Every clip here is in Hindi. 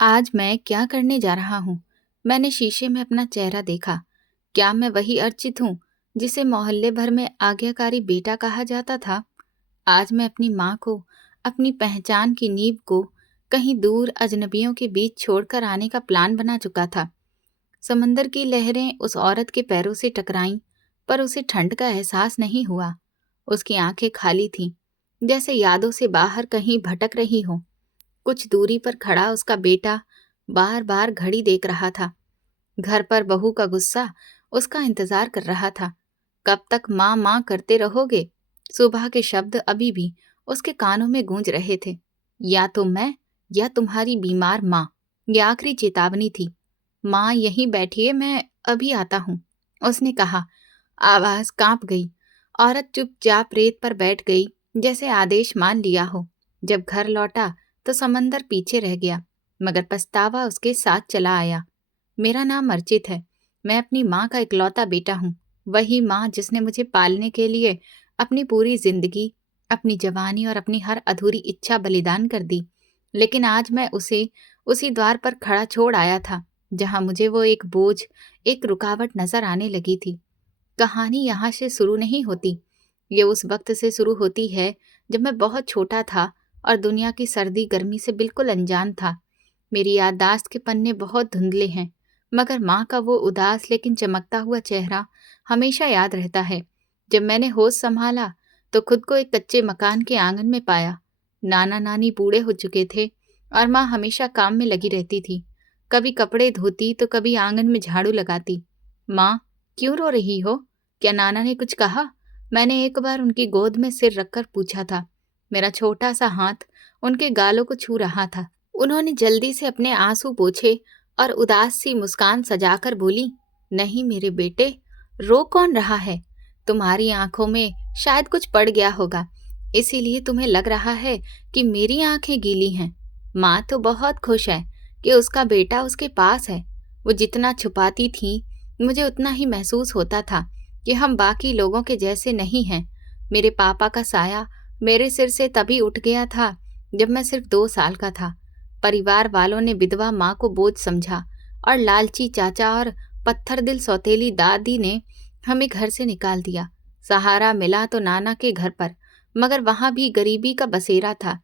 आज मैं क्या करने जा रहा हूँ? मैंने शीशे में अपना चेहरा देखा। क्या मैं वही अर्चित हूँ जिसे मोहल्ले भर में आज्ञाकारी बेटा कहा जाता था? आज मैं अपनी माँ को, अपनी पहचान की नींव को कहीं दूर अजनबियों के बीच छोड़कर आने का प्लान बना चुका था। समंदर की लहरें उस औरत के पैरों से टकराईं, पर उसे ठंड का एहसास नहीं हुआ। उसकी आंखें खाली थीं, जैसे यादों से बाहर कहीं भटक रही हों। कुछ दूरी पर खड़ा उसका बेटा बार बार घड़ी देख रहा था। घर पर बहू का गुस्सा उसका इंतजार कर रहा था। कब तक माँ माँ करते रहोगे? सुबह के शब्द अभी भी उसके कानों में गूंज रहे थे। या तो मैं या तुम्हारी बीमार माँ। ये आखिरी चेतावनी थी। माँ यहीं बैठिए, मैं अभी आता हूँ, उसने कहा। आवाज कांप गई। औरत चुपचाप रेत पर बैठ गई, जैसे आदेश मान लिया हो। जब घर लौटा तो समंदर पीछे रह गया, मगर पछतावा उसके साथ चला आया। मेरा नाम अर्चित है। मैं अपनी माँ का इकलौता बेटा हूँ। वही माँ जिसने मुझे पालने के लिए अपनी पूरी जिंदगी, अपनी जवानी और अपनी हर अधूरी इच्छा बलिदान कर दी। लेकिन आज मैं उसे उसी द्वार पर खड़ा छोड़ आया था, जहाँ मुझे वो एक बोझ, एक रुकावट नजर आने लगी थी। कहानी यहाँ से शुरू नहीं होती। ये उस वक्त से शुरू होती है जब मैं बहुत छोटा था और दुनिया की सर्दी गर्मी से बिल्कुल अनजान था। मेरी याददाश्त के पन्ने बहुत धुंधले हैं, मगर माँ का वो उदास लेकिन चमकता हुआ चेहरा हमेशा याद रहता है। जब मैंने होश संभाला तो खुद को एक कच्चे मकान के आंगन में पाया। नाना नानी बूढ़े हो चुके थे और माँ हमेशा काम में लगी रहती थी। कभी कपड़े धोती तो कभी आंगन में झाड़ू लगाती। माँ, क्यों रो रही हो? क्या नाना ने कुछ कहा? मैंने एक बार उनकी गोद में सिर रखकर पूछा था। मेरा छोटा सा हाथ उनके गालों को छू रहा था। उन्होंने जल्दी से अपने आंसू पोंछे और उदास सी मुस्कान सजाकर बोली, नहीं मेरे बेटे, रो कौन रहा है? तुम्हारी आंखों में शायद कुछ पड़ गया होगा, इसीलिए तुम्हें लग रहा है कि मेरी आंखें गीली हैं। माँ तो बहुत खुश है कि उसका बेटा उसके पास है। वो जितना छुपाती थी, मुझे उतना ही महसूस होता था कि हम बाकी लोगों के जैसे नहीं हैं। मेरे पापा का साया मेरे सिर से तभी उठ गया था जब मैं सिर्फ 2 साल का था। परिवार वालों ने विधवा माँ को बोझ समझा और लालची चाचा और पत्थर दिल सौतेली दादी ने हमें घर से निकाल दिया। सहारा मिला तो नाना के घर पर, मगर वहां भी गरीबी का बसेरा था।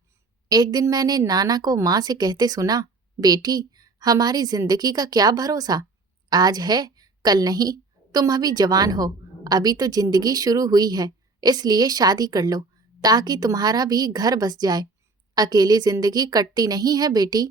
एक दिन मैंने नाना को माँ से कहते सुना, बेटी, हमारी जिंदगी का क्या भरोसा? आज है, कल नहीं। तुम अभी जवान हो, अभी तो जिंदगी शुरू हुई है, इसलिए शादी कर लो ताकि तुम्हारा भी घर बस जाए। अकेली जिंदगी कटती नहीं है बेटी।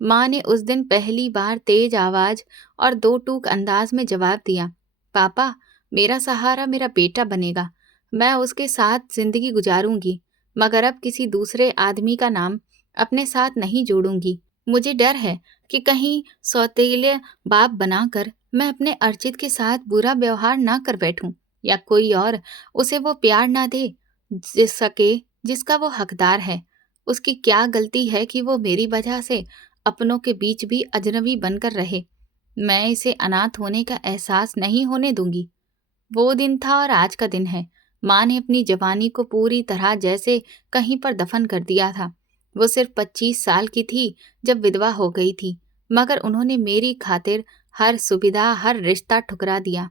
माँ ने उस दिन पहली बार तेज आवाज और दो टूक अंदाज में जवाब दिया। पापा, मेरा सहारा मेरा बेटा बनेगा। मैं उसके साथ जिंदगी गुजारूंगी, मगर अब किसी दूसरे आदमी का नाम अपने साथ नहीं जोड़ूंगी। मुझे डर है कि कहीं सौतेले बाप बनाकर मैं अपने अर्चित के साथ बुरा व्यवहार ना कर बैठूं, या कोई और उसे वो प्यार ना दे जिसका वो हकदार है। उसकी क्या गलती है कि वो मेरी वजह से अपनों के बीच भी अजनबी बनकर रहे? मैं इसे अनाथ होने का एहसास नहीं होने दूंगी। वो दिन था और आज का दिन है। माँ ने अपनी जवानी को पूरी तरह जैसे कहीं पर दफन कर दिया था। वो सिर्फ 25 साल की थी जब विधवा हो गई थी, मगर उन्होंने मेरी खातिर हर सुविधा, हर रिश्ता ठुकरा दिया।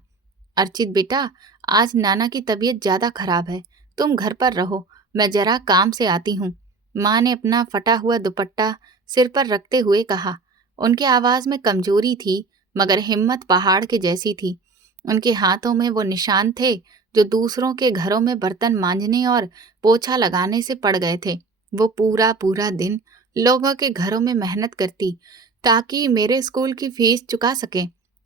अर्चित बेटा, आज नाना की तबीयत ज्यादा खराब है, तुम घर पर रहो, मैं जरा काम से आती हूँ। माँ ने अपना फटा हुआ दुपट्टा सिर पर रखते हुए कहा। उनके आवाज में कमजोरी थी, मगर हिम्मत पहाड़ के जैसी थी। उनके हाथों में वो निशान थे जो दूसरों के घरों में बर्तन मांजने और पोछा लगाने से पड़ गए थे। वो पूरा पूरा दिन लोगों के घरों में मेहनत करती ताकि मेरे स्कूल की फीस चुका सके।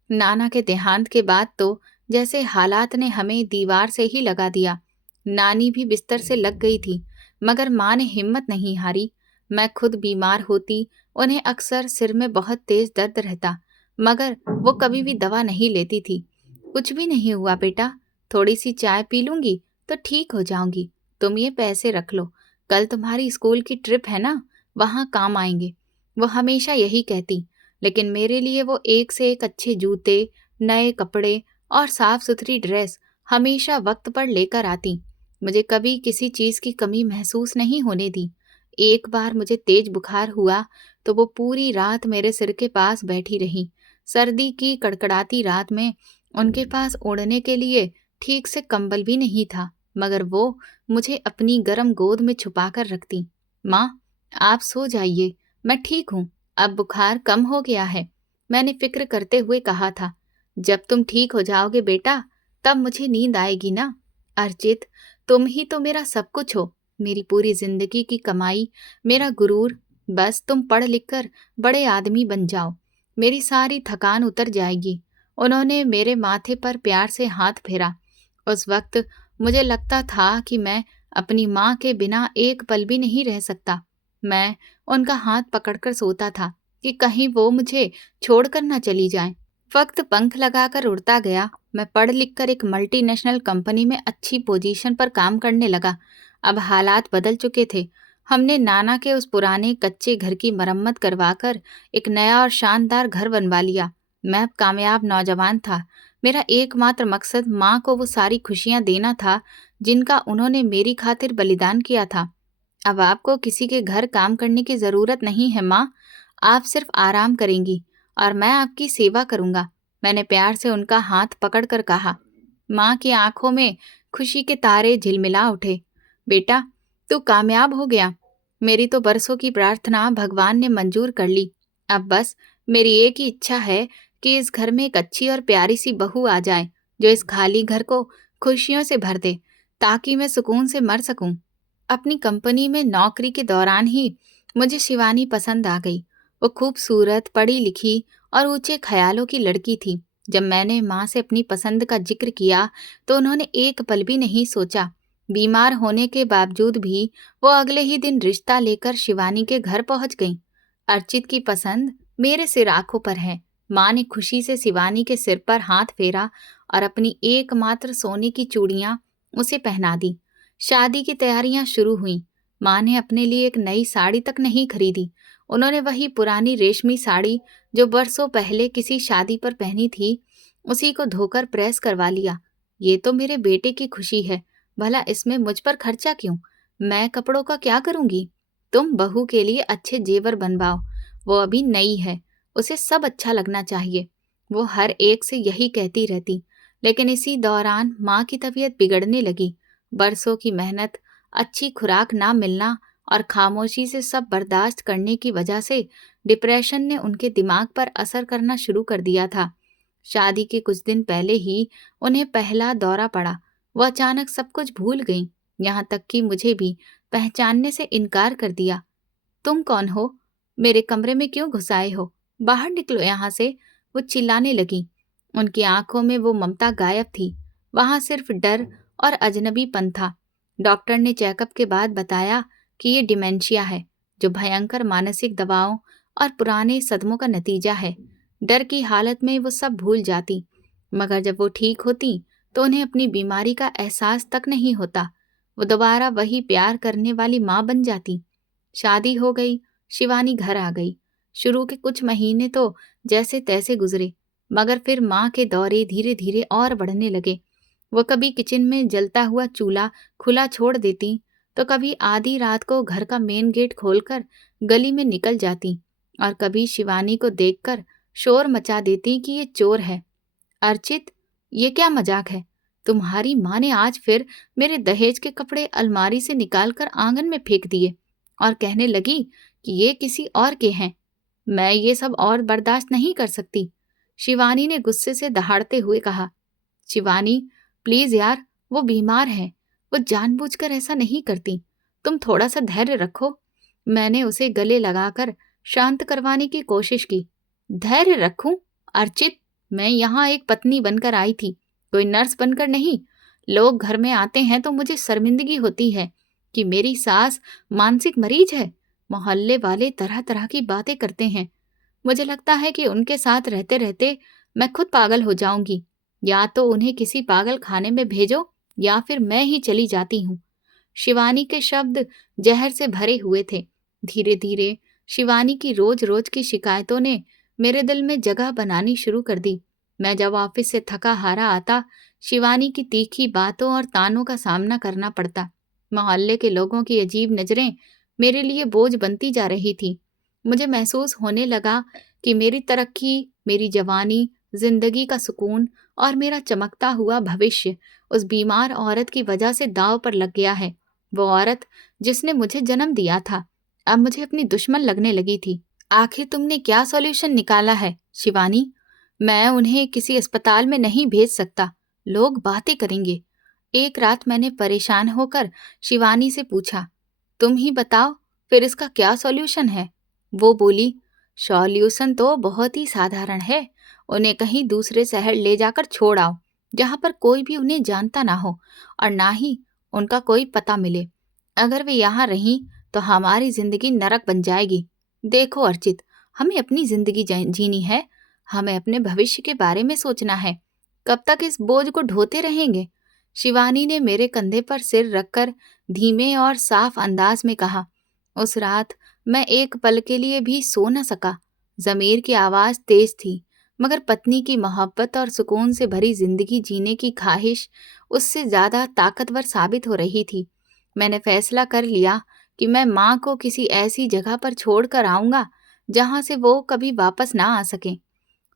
नाना के देहांत के बाद तो जैसे हालात ने हमें दीवार से ही लगा दिया। नानी भी बिस्तर से लग गई थी, मगर माँ ने हिम्मत नहीं हारी। मैं खुद बीमार होती, उन्हें अक्सर सिर में बहुत तेज दर्द रहता, मगर वो कभी भी दवा नहीं लेती थी। कुछ भी नहीं हुआ बेटा, थोड़ी सी चाय पी लूंगी तो ठीक हो जाऊंगी। तुम ये पैसे रख लो, कल तुम्हारी स्कूल की ट्रिप है ना, वहां काम आएंगे। वो हमेशा यही कहती, लेकिन मेरे लिए वो एक से एक अच्छे जूते, नए कपड़े और साफ सुथरी ड्रेस हमेशा वक्त पर लेकर आती। मुझे कभी किसी चीज की कमी महसूस नहीं होने दी। एक बार मुझे तेज बुखार हुआ तो वो पूरी रात मेरे सिर के पास बैठी रहीं। सर्दी की कड़कड़ाती रात में उनके पास ओढ़ने के लिए ठीक से कंबल भी नहीं था, मगर वो मुझे अपनी गर्म गोद में छुपा कर रखती। माँ, आप सो जाइए, मैं ठीक हूँ, अब बुखार कम हो गया है, मैंने फिक्र करते हुए कहा था। जब तुम ठीक हो जाओगे बेटा, तब मुझे नींद आएगी ना। अर्चित, तुम ही तो मेरा सब कुछ हो, मेरी पूरी जिंदगी की कमाई, मेरा गुरूर। बस तुम पढ़ लिख कर बड़े आदमी बन जाओ, मेरी सारी थकान उतर जाएगी। उन्होंने मेरे माथे पर प्यार से हाथ फेरा। उस वक्त मुझे लगता था कि मैं अपनी माँ के बिना एक पल भी नहीं रह सकता। मैं उनका हाथ पकड़कर सोता था कि कहीं वो मुझे छोड़कर न चली जाएं। वक्त पंख लगाकर उड़ता गया। मैं पढ़ लिख कर एक मल्टीनेशनल कंपनी में अच्छी पोजीशन पर काम करने लगा। अब हालात बदल चुके थे। हमने नाना के उस पुराने कच्चे घर की मरम्मत करवाकर एक नया और शानदार घर बनवा लिया। मैं अब कामयाब नौजवान था। मेरा एकमात्र मकसद माँ को वो सारी खुशियाँ देना था जिनका उन्होंने मेरी खातिर बलिदान किया था। अब आपको किसी के घर काम करने की जरूरत नहीं है माँ, आप सिर्फ आराम करेंगी और मैं आपकी सेवा करूंगा, मैंने प्यार से उनका हाथ पकड़कर कहा। माँ की आंखों में खुशी के तारे झिलमिला उठे। बेटा, तू कामयाब हो गया, मेरी तो बरसों की प्रार्थना भगवान ने मंजूर कर ली। अब बस मेरी एक ही इच्छा है कि इस घर में एक अच्छी और प्यारी सी बहू आ जाए जो इस खाली घर को खुशियों से भर दे, ताकि मैं सुकून से मर सकूं। अपनी कंपनी में नौकरी के दौरान ही मुझे शिवानी पसंद आ गई। वो खूबसूरत, पढ़ी लिखी और ऊंचे ख्यालों की लड़की थी। जब मैंने माँ से अपनी पसंद का जिक्र किया तो उन्होंने एक पल भी नहीं सोचा। बीमार होने के बावजूद भी वो अगले ही दिन रिश्ता लेकर शिवानी के घर पहुंच गईं। अर्चित की पसंद मेरे सिर आंखों पर है। माँ ने खुशी से शिवानी के सिर पर हाथ फेरा और अपनी एकमात्र सोने की चूड़ियां उसे पहना दी। शादी की तैयारियां शुरू हुईं। माँ ने अपने लिए एक नई साड़ी तक नहीं खरीदी। उन्होंने वही पुरानी रेशमी साड़ी जो बरसों पहले किसी शादी पर पहनी थी, उसी को धोकर प्रेस करवा लिया। ये तो मेरे बेटे की खुशी है, भला इसमें मुझ पर खर्चा क्यों? मैं कपड़ों का क्या करूंगी? तुम बहू के लिए अच्छे जेवर बनवाओ, वो अभी नई है, उसे सब अच्छा लगना चाहिए। वो हर एक से यही कहती रहती। लेकिन इसी दौरान माँ की तबीयत बिगड़ने लगी। बरसों की मेहनत, अच्छी खुराक ना मिलना और खामोशी से सब बर्दाश्त करने की वजह से डिप्रेशन ने उनके दिमाग पर असर करना शुरू कर दिया था। शादी के कुछ दिन पहले ही उन्हें पहला दौरा पड़ा। वह अचानक सब कुछ भूल गईं, यहाँ तक कि मुझे भी पहचानने से इनकार कर दिया। तुम कौन हो? मेरे कमरे में क्यों घुस आए हो? बाहर निकलो यहाँ से, वो चिल्लाने लगी। उनकी आंखों में वो ममता गायब थी। वहां सिर्फ डर और अजनबीपन था। डॉक्टर ने चेकअप के बाद बताया कि ये डिमेंशिया है, जो भयंकर मानसिक दबावों और पुराने सदमों का नतीजा है। डर की हालत में वो सब भूल जाती, मगर जब वो ठीक होती तो उन्हें अपनी बीमारी का एहसास तक नहीं होता। वो दोबारा वही प्यार करने वाली माँ बन जाती। शादी हो गई, शिवानी घर आ गई। शुरू के कुछ महीने तो जैसे तैसे गुजरे, मगर फिर माँ के दौरे धीरे धीरे और बढ़ने लगे। वो कभी किचन में जलता हुआ चूल्हा खुला छोड़ देती, तो कभी आधी रात को घर का मेन गेट खोलकर गली में निकल जाती और कभी शिवानी को देखकर शोर मचा देती कि ये चोर है। अर्चित, ये क्या मजाक है? तुम्हारी माँ ने आज फिर मेरे दहेज के कपड़े अलमारी से निकालकर आंगन में फेंक दिए और कहने लगी कि ये किसी और के हैं। मैं ये सब और बर्दाश्त नहीं कर सकती, शिवानी ने गुस्से से दहाड़ते हुए कहा। शिवानी, प्लीज यार, वो बीमार है, वो जानबूझकर ऐसा नहीं करती, तुम थोड़ा सा धैर्य रखो। मैंने उसे गले लगाकर शांत करवाने की कोशिश की। धैर्य रखूं? अर्चित, मैं यहाँ एक पत्नी बनकर आई थी, कोई नर्स बनकर नहीं। लोग घर में आते हैं तो मुझे शर्मिंदगी होती है कि मेरी सास मानसिक मरीज है। मोहल्ले वाले तरह तरह की बातें करते हैं। मुझे लगता है कि उनके साथ रहते रहते मैं खुद पागल हो जाऊंगी। या तो उन्हें किसी पागल खाने में भेजो या फिर मैं ही चली जाती हूँ। शिवानी के शब्द जहर से भरे हुए थे। धीरे धीरे शिवानी की रोज रोज की शिकायतों ने मेरे दिल में जगह बनानी शुरू कर दी। मैं जब ऑफिस से थका हारा आता, शिवानी की तीखी बातों और तानों का सामना करना पड़ता। मोहल्ले के लोगों की अजीब नजरें मेरे लिए बोझ बनती जा रही थी। मुझे महसूस होने लगा कि मेरी तरक्की, मेरी जवानी, जिंदगी का सुकून और मेरा चमकता हुआ भविष्य उस बीमार औरत की वजह से दांव पर लग गया है। वो औरत जिसने मुझे जन्म दिया था, अब मुझे अपनी दुश्मन लगने लगी थी। आखिर तुमने क्या सॉल्यूशन निकाला है, शिवानी? मैं उन्हें किसी अस्पताल में नहीं भेज सकता। लोग बातें करेंगे। एक रात मैंने परेशान होकर शिवानी से पूछा, तुम ही बताओ, फिर इसका क्या सॉल्यूशन है? वो बोली, सॉल्यूशन तो बहुत ही साधारण है। उन्हें कहीं दूसरे शहर ले जाकर छोड़ आओ, जहां पर कोई भी उन्हें जानता ना हो और ना ही उनका कोई पता मिले। अगर वे यहाँ रहीं तो हमारी जिंदगी नरक बन जाएगी। देखो अर्चित, हमें अपनी जिंदगी जीनी है। हमें अपने भविष्य के बारे में सोचना है। कब तक इस बोझ को ढोते रहेंगे? शिवानी ने मेरे कंधे पर सिर रखकर धीमे और साफ अंदाज में कहा। उस रात मैं एक पल के लिए भी सो न सका। जमीर की आवाज तेज थी, मगर पत्नी की मोहब्बत और सुकून से भरी जिंदगी जीने की ख्वाहिश उससे ज्यादा ताकतवर साबित हो रही थी। मैंने फैसला कर लिया कि मैं माँ को किसी ऐसी जगह पर छोड़ कर आऊंगा जहां से वो कभी वापस ना आ सके।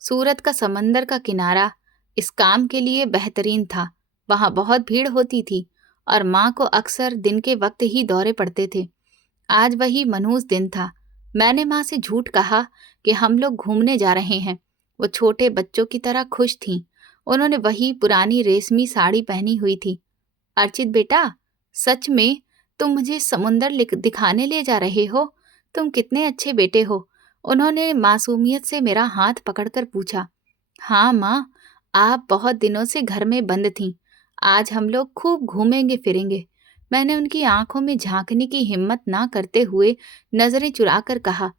सूरत का समंदर का किनारा इस काम के लिए बेहतरीन था। वहां बहुत भीड़ होती थी और माँ को अक्सर दिन के वक्त ही दौरे पड़ते थे। आज वही मनहूस दिन था। मैंने माँ से झूठ कहा कि हम लोग घूमने जा रहे हैं। वो छोटे बच्चों की तरह खुश थीं। उन्होंने वही पुरानी रेशमी साड़ी पहनी हुई थी। अर्चित बेटा, सच में तुम मुझे समुंदर दिखाने ले जा रहे हो? तुम कितने अच्छे बेटे हो। उन्होंने मासूमियत से मेरा हाथ पकड़कर पूछा। हाँ माँ, आप बहुत दिनों से घर में बंद थीं। आज हम लोग खूब घूमेंगे फिरेंगे। मैंने उनकी आंखों में झांकने की हिम्मत ना करते हुए नजरें चुराकर कहा।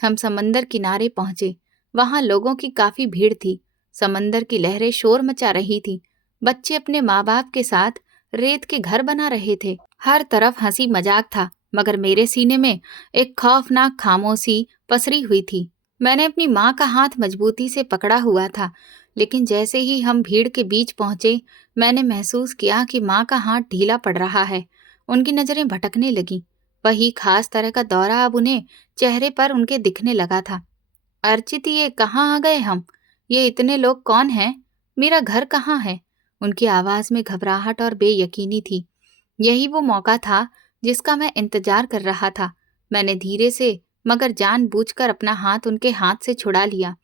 हम समंदर किनारे पहुंचे। वहां लोगों की काफी भीड़ थी। समंदर की लहरें शोर मचा रही थी। बच्चे अपने माँ बाप के साथ रेत के घर बना रहे थे। हर तरफ हंसी मजाक था, मगर मेरे सीने में एक खौफनाक खामोशी पसरी हुई थी। मैंने अपनी माँ का हाथ मजबूती से पकड़ा हुआ था, लेकिन जैसे ही हम भीड़ के बीच पहुंचे, मैंने महसूस किया कि माँ का हाथ ढीला पड़ रहा है। उनकी नजरें भटकने लगीं। वही खास तरह का दौरा अब उन्हें चेहरे पर उनके दिखने लगा था। अर्चित, ये कहाँ आ गए हम? ये इतने लोग कौन हैं? मेरा घर कहाँ है? उनकी आवाज में घबराहट और बेयकीनी थी। यही वो मौका था जिसका मैं इंतजार कर रहा था। मैंने धीरे से मगर जानबूझकर अपना हाथ उनके हाथ से छुड़ा लिया।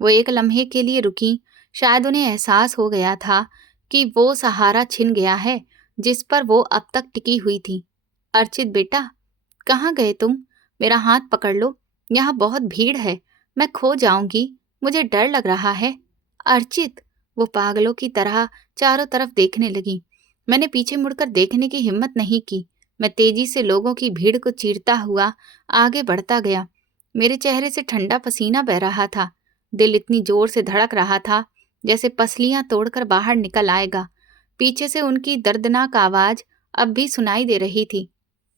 वो एक लम्हे के लिए रुकी। शायद उन्हें एहसास हो गया था कि वो सहारा छिन गया है जिस पर वो अब तक टिकी हुई थी। अर्चित बेटा, कहाँ गए तुम? मेरा हाथ पकड़ लो। यहाँ बहुत भीड़ है। मैं खो जाऊंगी। मुझे डर लग रहा है। अर्चित, वो पागलों की तरह चारों तरफ देखने लगी। मैंने पीछे मुड़कर देखने की हिम्मत नहीं की। मैं तेजी से लोगों की भीड़ को चीरता हुआ आगे बढ़ता गया। मेरे चेहरे से ठंडा पसीना बह रहा था। दिल इतनी जोर से धड़क रहा था जैसे पसलियां तोड़कर बाहर निकल आएगा। पीछे से उनकी दर्दनाक आवाज अब भी सुनाई दे रही थी।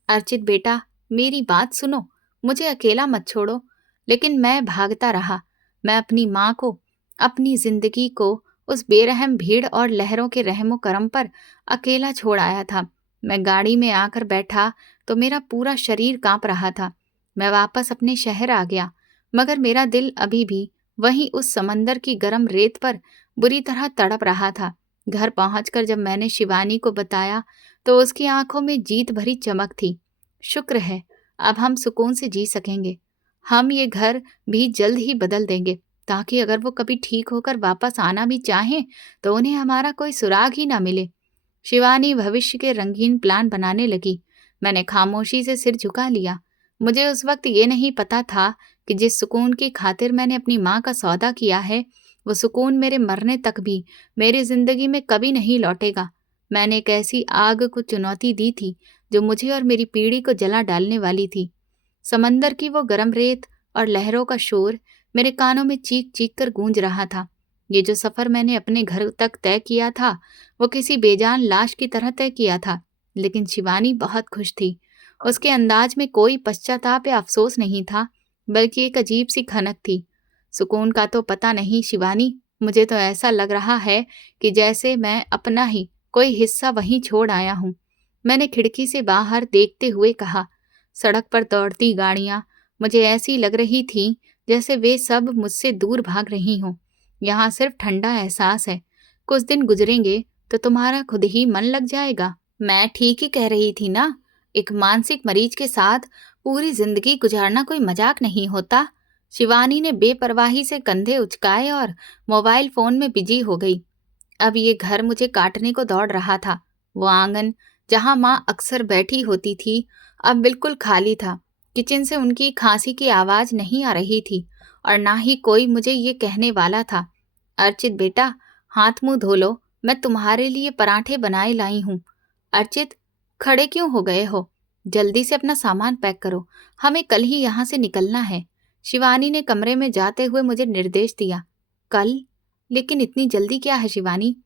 अर्चित बेटा, मेरी बात सुनो। मुझे अकेला मत छोड़ो। लेकिन मैं भागता रहा। मैं अपनी माँ को, अपनी जिंदगी को उस बेरहम भीड़ और लहरों के रहमो करम पर अकेला छोड़ आया था। मैं गाड़ी में आकर बैठा तो मेरा पूरा शरीर कांप रहा था। मैं वापस अपने शहर आ गया, मगर मेरा दिल अभी भी वहीं उस समंदर की गर्म रेत पर बुरी तरह तड़प रहा था। घर पहुंचकर जब मैंने शिवानी को बताया तो उसकी आंखों में जीत भरी चमक थी। शुक्र है, अब हम सुकून से जी सकेंगे। हम ये घर भी जल्द ही बदल देंगे, ताकि अगर वो कभी ठीक होकर वापस आना भी चाहें तो उन्हें हमारा कोई सुराग ही ना मिले। शिवानी भविष्य के रंगीन प्लान बनाने लगी। मैंने खामोशी से सिर झुका लिया। मुझे उस वक्त ये नहीं पता था कि जिस सुकून की खातिर मैंने अपनी माँ का सौदा किया है, वो सुकून मेरे मरने तक भी मेरी जिंदगी में कभी नहीं लौटेगा। मैंने एक ऐसी आग को चुनौती दी थी जो मुझे और मेरी पीढ़ी को जला डालने वाली थी। समंदर की वो गर्म रेत और लहरों का शोर मेरे कानों में चीख चीख कर गूंज रहा था। ये जो सफर मैंने अपने घर तक तय किया था, वो किसी बेजान लाश की तरह तय किया था। लेकिन शिवानी बहुत खुश थी। उसके अंदाज में कोई पश्चाताप या अफसोस नहीं था, बल्कि एक अजीब सी खनक थी। सुकून का तो पता नहीं शिवानी, मुझे तो ऐसा लग रहा है कि जैसे मैं अपना ही कोई हिस्सा वहीं छोड़ आया हूँ। मैंने खिड़की से बाहर देखते हुए कहा। सड़क पर दौड़ती गाड़ियाँ मुझे ऐसी लग रही थीं जैसे वे सब मुझसे दूर भाग रही हों। यहाँ सिर्फ ठंडा एहसास है। कुछ दिन गुजरेंगे तो तुम्हारा खुद ही मन लग जाएगा। मैं ठीक ही कह रही थी ना। एक मानसिक मरीज के साथ पूरी जिंदगी गुजारना कोई मजाक नहीं होता। शिवानी ने बेपरवाही से कंधे उचकाए और मोबाइल फोन में बिजी हो गई। अब ये घर मुझे काटने को दौड़ रहा था। वो आंगन जहां माँ अक्सर बैठी होती थी अब बिल्कुल खाली था। किचन से उनकी खांसी की आवाज नहीं आ रही थी और ना ही कोई मुझे ये कहने वाला था, अर्चित बेटा, हाथ मुंह धो लो, मैं तुम्हारे लिए पराठे बनाए लाई हूं। अर्चित, खड़े क्यों हो गए हो? जल्दी से अपना सामान पैक करो, हमें कल ही यहाँ से निकलना है। शिवानी ने कमरे में जाते हुए मुझे निर्देश दिया। कल? लेकिन इतनी जल्दी क्या है शिवानी?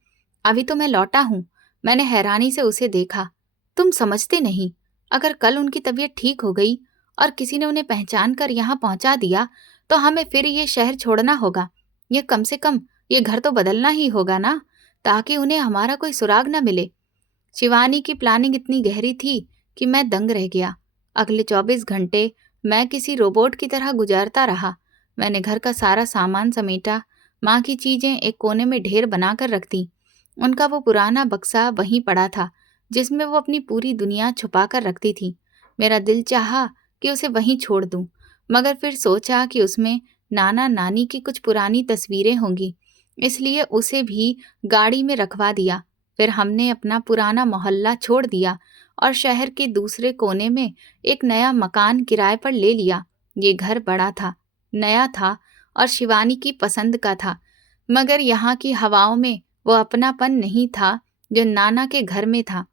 अभी तो मैं लौटा हूं। मैंने हैरानी से उसे देखा। तुम समझते नहीं, अगर कल उनकी तबीयत ठीक हो गई और किसी ने उन्हें पहचान कर यहाँ पहुंचा दिया तो हमें फिर ये शहर छोड़ना होगा। ये कम से कम ये घर तो बदलना ही होगा ना, ताकि उन्हें हमारा कोई सुराग न मिले। शिवानी की प्लानिंग इतनी गहरी थी कि मैं दंग रह गया। अगले 24 घंटे मैं किसी रोबोट की तरह गुजारता रहा। मैंने घर का सारा सामान समेटा, माँ की चीजें एक कोने में ढेर बनाकर रख दी। उनका वो पुराना बक्सा वहीं पड़ा था जिसमें वो अपनी पूरी दुनिया छुपा कर रखती थी। मेरा दिल चाहा कि उसे वहीं छोड़ दूं, मगर फिर सोचा कि उसमें नाना नानी की कुछ पुरानी तस्वीरें होंगी, इसलिए उसे भी गाड़ी में रखवा दिया। फिर हमने अपना पुराना मोहल्ला छोड़ दिया और शहर के दूसरे कोने में एक नया मकान किराए पर ले लिया। ये घर बड़ा था, नया था और शिवानी की पसंद का था, मगर यहाँ की हवाओं में वो अपनापन नहीं था जो नाना के घर में था।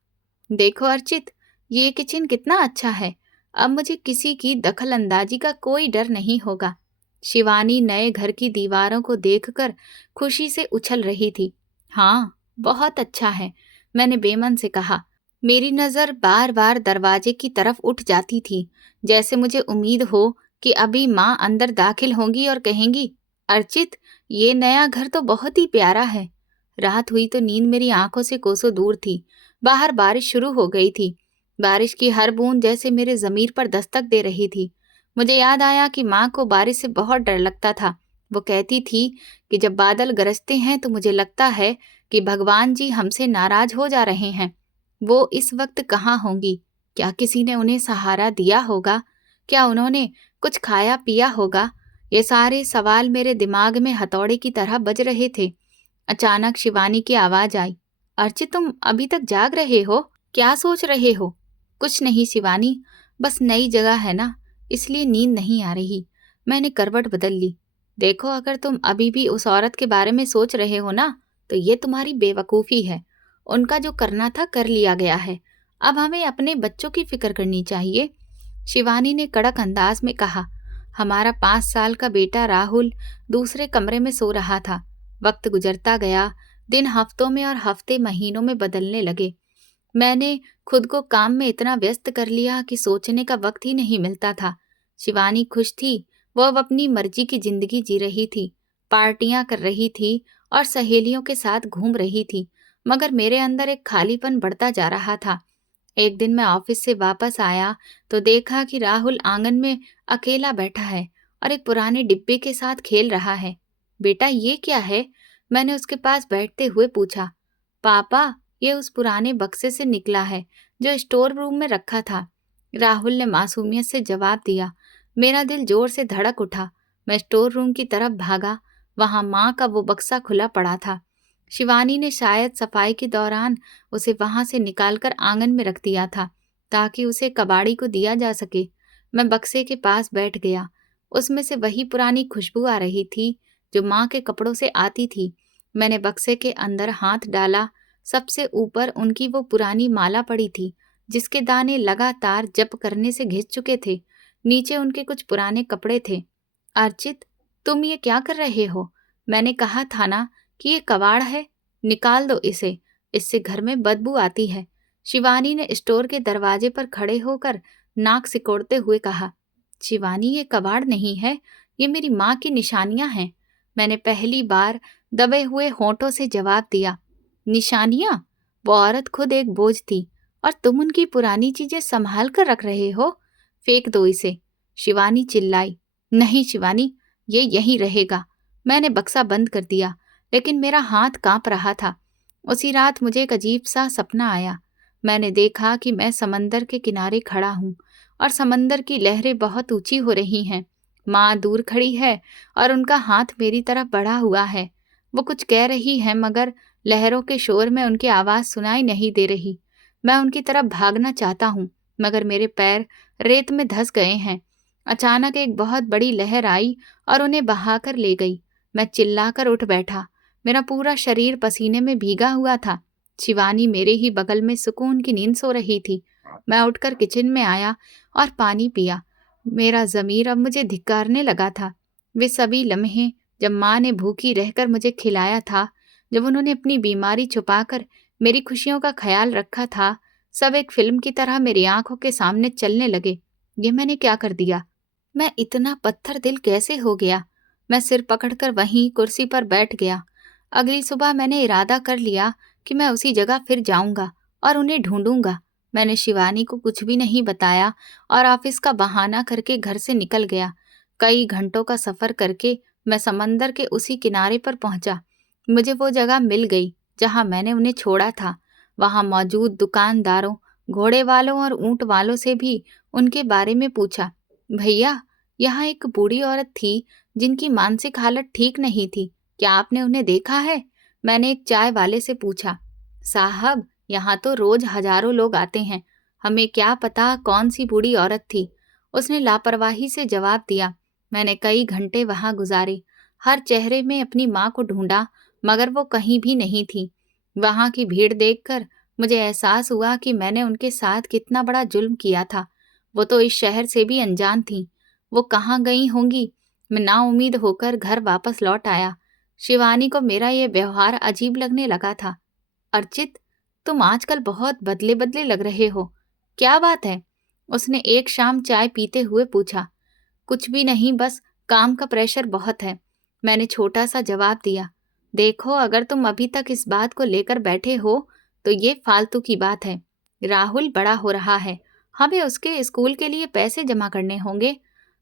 देखो अर्चित, ये किचन कितना अच्छा है। अब मुझे किसी की दखल अंदाजी का कोई डर नहीं होगा। शिवानी नए घर की दीवारों को देखकर खुशी से उछल रही थी। हाँ, बहुत अच्छा है, मैंने बेमन से कहा। मेरी नजर बार बार दरवाजे की तरफ उठ जाती थी, जैसे मुझे उम्मीद हो कि अभी माँ अंदर दाखिल होंगी और कहेंगी, अर्चित, ये नया घर तो बहुत ही प्यारा है। रात हुई तो नींद मेरी आंखों से कोसों दूर थी। बाहर बारिश शुरू हो गई थी। बारिश की हर बूंद जैसे मेरे जमीर पर दस्तक दे रही थी। मुझे याद आया कि माँ को बारिश से बहुत डर लगता था। वो कहती थी कि जब बादल गरजते हैं तो मुझे लगता है कि भगवान जी हमसे नाराज हो जा रहे हैं। वो इस वक्त कहाँ होंगी? क्या किसी ने उन्हें सहारा दिया होगा? क्या उन्होंने कुछ खाया पिया होगा? ये सारे सवाल मेरे दिमाग में हथौड़े की तरह बज रहे थे। अचानक शिवानी की आवाज आई। अर्चित, तुम अभी तक जाग रहे हो? क्या सोच रहे हो? कुछ नहीं शिवानी, बस नई जगह है ना, इसलिए नींद नहीं आ रही। मैंने करवट बदल ली। देखो, अगर तुम अभी भी उस औरत के बारे में सोच रहे हो ना, तो ये तुम्हारी बेवकूफ़ी है। उनका जो करना था कर लिया गया है। अब हमें अपने बच्चों की फिक्र करनी चाहिए। शिवानी ने कड़क अंदाज में कहा। हमारा 5 साल का बेटा राहुल दूसरे कमरे में सो रहा था। वक्त गुजरता गया, दिन हफ्तों में और हफ्ते महीनों में बदलने लगे। मैंने खुद को काम में इतना व्यस्त कर लिया कि सोचने का वक्त ही नहीं मिलता था। शिवानी खुश थी। वो अब अपनी मर्जी की जिंदगी जी रही थी, पार्टियां कर रही थी और सहेलियों के साथ घूम रही थी, मगर मेरे अंदर एक खालीपन बढ़ता जा रहा था। एक दिन मैं ऑफिस से वापस आया तो देखा कि राहुल आंगन में अकेला बैठा है और एक पुराने डिब्बे के साथ खेल रहा है। बेटा, ये क्या है? मैंने उसके पास बैठते हुए पूछा। पापा, ये उस पुराने बक्से से निकला है जो स्टोर रूम में रखा था, राहुल ने मासूमियत से जवाब दिया। मेरा दिल जोर से धड़क उठा। मैं स्टोर रूम की तरफ भागा। वहां माँ का वो बक्सा खुला पड़ा था। शिवानी ने शायद सफाई के दौरान उसे वहां से निकालकर आंगन में रख दिया था ताकि उसे कबाड़ी को दिया जा सके। मैं बक्से के पास बैठ गया। उसमें से वही पुरानी खुशबू आ रही थी जो माँ के कपड़ों से आती थी। मैंने बक्से के अंदर हाथ डाला। सबसे ऊपर उनकी वो पुरानी माला पड़ी थी जिसके दाने लगातार जप करने से घिस चुके थे। नीचे उनके कुछ पुराने कपड़े थे। अर्चित, तुम ये क्या कर रहे हो? मैंने कहा था ना कि ये कबाड़ है, निकाल दो इसे, इससे घर में बदबू आती है। शिवानी ने स्टोर के दरवाजे पर खड़े होकर नाक सिकोड़ते हुए कहा। शिवानी, ये कबाड़ नहीं है, ये मेरी माँ की निशानियां हैं। मैंने पहली बार दबे हुए होंठों से जवाब दिया। निशानियां? वो औरत खुद एक बोझ थी और तुम उनकी पुरानी चीजें संभाल कर रख रहे हो? फेंक दो इसे। शिवानी चिल्लाई। नहीं शिवानी, ये यहीं रहेगा। मैंने बक्सा बंद कर दिया, लेकिन मेरा हाथ कांप रहा था। उसी रात मुझे एक अजीब सा सपना आया। मैंने देखा कि मैं समंदर के किनारे खड़ा हूँ और समंदर की लहरें बहुत ऊंची हो रही हैं। माँ दूर खड़ी है और उनका हाथ मेरी तरफ बढ़ा हुआ है। वो कुछ कह रही है, मगर लहरों के शोर में उनकी आवाज सुनाई नहीं दे रही। मैं उनकी तरफ भागना चाहता हूँ, मगर मेरे पैर रेत में धंस गए हैं। अचानक एक बहुत बड़ी लहर आई और उन्हें बहाकर ले गई। मैं चिल्लाकर उठ बैठा। मेरा पूरा शरीर पसीने में भीगा हुआ था। शिवानी मेरे ही बगल में सुकून की नींद सो रही थी। मैं उठकर किचन में आया और पानी पिया। मेरा ज़मीर अब मुझे धिक्कारने लगा था। वे सभी लम्हे जब माँ ने भूखी रहकर मुझे खिलाया था, जब उन्होंने अपनी बीमारी छुपाकर मेरी खुशियों का ख्याल रखा था, सब एक फिल्म की तरह मेरी आंखों के सामने चलने लगे। ये मैंने क्या कर दिया? मैं इतना पत्थर दिल कैसे हो गया? मैं सिर पकड़कर वहीं कुर्सी पर बैठ गया। अगली सुबह मैंने इरादा कर लिया कि मैं उसी जगह फिर जाऊंगा और उन्हें ढूंढूंगा। मैंने शिवानी को कुछ भी नहीं बताया और ऑफिस का बहाना करके घर से निकल गया। कई घंटों का सफर करके मैं समंदर के उसी किनारे पर पहुंचा। मुझे वो जगह मिल गई जहां मैंने उन्हें छोड़ा था। वहां मौजूद दुकानदारों, घोड़े वालों और ऊंट वालों से भी उनके बारे में पूछा। भैया, यहाँ एक बूढ़ी औरत थी जिनकी मानसिक हालत ठीक नहीं थी। क्या आपने उन्हें देखा है? मैंने एक चाय वाले से पूछा। साहब, यहाँ तो रोज हजारों लोग आते हैं। हमें क्या पता कौन सी बूढ़ी औरत थी, उसने लापरवाही से जवाब दिया। मैंने कई घंटे वहां गुजारे। हर चेहरे में अपनी माँ को ढूंढा, मगर वो कहीं भी नहीं थी। वहां की भीड़ देखकर मुझे एहसास हुआ कि मैंने उनके साथ कितना बड़ा जुल्म किया था। वो तो इस शहर से भी अनजान थी। वो कहाँ गई होंगी? मैं नाउम्मीद होकर घर वापस लौट आया। शिवानी को मेरा ये व्यवहार अजीब लगने लगा था। अर्चित, तुम आजकल बहुत बदले बदले लग रहे हो। क्या बात है? उसने एक शाम चाय पीते हुए पूछा। कुछ भी नहीं, बस काम का प्रेशर बहुत है, मैंने छोटा सा जवाब दिया। देखो, अगर तुम अभी तक इस बात को लेकर बैठे हो तो ये फालतू की बात है। राहुल बड़ा हो रहा है, हमें उसके स्कूल के लिए पैसे जमा करने होंगे।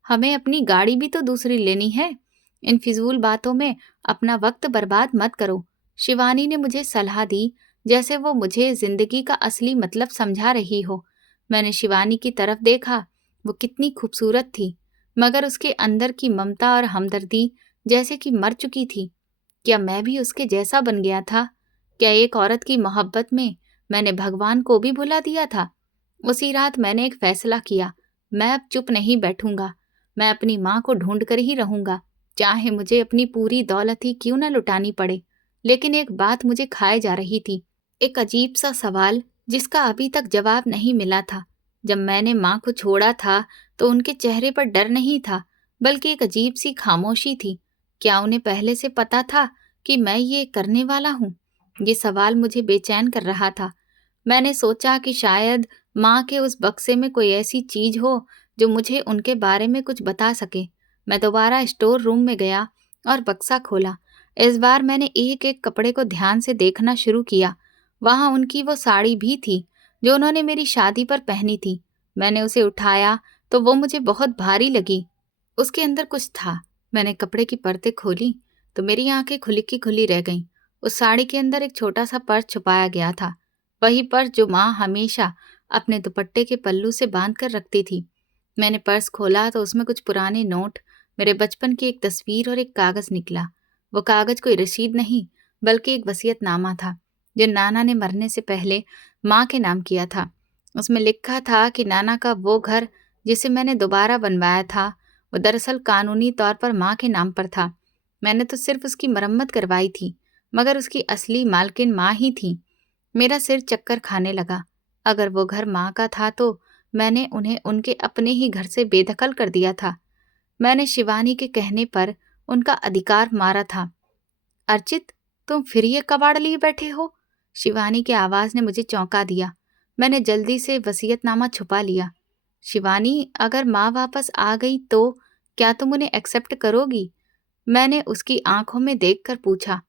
हमें अपनी गाड़ी भी तो दूसरी लेनी है। इन फिजूल बातों में अपना वक्त बर्बाद मत करो। शिवानी ने मुझे सलाह दी, जैसे वो मुझे जिंदगी का असली मतलब समझा रही हो। मैंने शिवानी की तरफ देखा। वो कितनी खूबसूरत थी, मगर उसके अंदर की ममता और हमदर्दी जैसे कि मर चुकी थी। क्या मैं भी उसके जैसा बन गया था? क्या एक औरत की मोहब्बत में मैंने भगवान को भी भुला दिया था? उसी रात मैंने एक फैसला किया। मैं अब चुप नहीं बैठूंगा। मैं अपनी माँ को ढूंढ कर ही रहूंगा, चाहे मुझे अपनी पूरी दौलत ही क्यों न लुटानी पड़े। लेकिन एक बात मुझे खाए जा रही थी, एक अजीब सा सवाल जिसका अभी तक जवाब नहीं मिला था। जब मैंने माँ को छोड़ा था तो उनके चेहरे पर डर नहीं था, बल्कि एक अजीब सी खामोशी थी। क्या उन्हें पहले से पता था कि मैं ये करने वाला हूँ? ये सवाल मुझे बेचैन कर रहा था। मैंने सोचा कि शायद माँ के उस बक्से में कोई ऐसी चीज हो जो मुझे उनके बारे में कुछ बता सके। मैं दोबारा स्टोर रूम में गया और बक्सा खोला। इस बार मैंने एक एक कपड़े को ध्यान से देखना शुरू किया। वहां उनकी वो साड़ी भी थी जो उन्होंने मेरी शादी पर पहनी थी। मैंने उसे उठाया तो वो मुझे बहुत भारी लगी। उसके अंदर कुछ था। मैंने कपड़े की परतें खोली तो मेरी आंखें खुली की खुली रह गईं। उस साड़ी के अंदर एक छोटा सा पर्स छुपाया गया था, वही पर्स जो माँ हमेशा अपने दुपट्टे के पल्लू से बांध कर रखती थी। मैंने पर्स खोला तो उसमें कुछ पुराने नोट, मेरे बचपन की एक तस्वीर और एक कागज निकला। वो कागज कोई रसीद नहीं, बल्कि एक वसीयतनामा था जो नाना ने मरने से पहले माँ के नाम किया था। उसमें लिखा था कि नाना का वो घर जिसे मैंने दोबारा बनवाया था, वो दरअसल कानूनी तौर पर माँ के नाम पर था। मैंने तो सिर्फ उसकी मरम्मत करवाई थी, मगर उसकी असली मालकिन माँ ही थी। मेरा सिर चक्कर खाने लगा। अगर वो घर माँ का था तो मैंने उन्हें उनके अपने ही घर से बेदखल कर दिया था। मैंने शिवानी के कहने पर उनका अधिकार मारा था। अर्चित, तुम फिर ये कबाड़ लिए बैठे हो? शिवानी की आवाज ने मुझे चौंका दिया। मैंने जल्दी से वसीयतनामा छुपा लिया। शिवानी, अगर माँ वापस आ गई तो क्या तुम उन्हें एक्सेप्ट करोगी? मैंने उसकी आंखों में देखकर पूछा।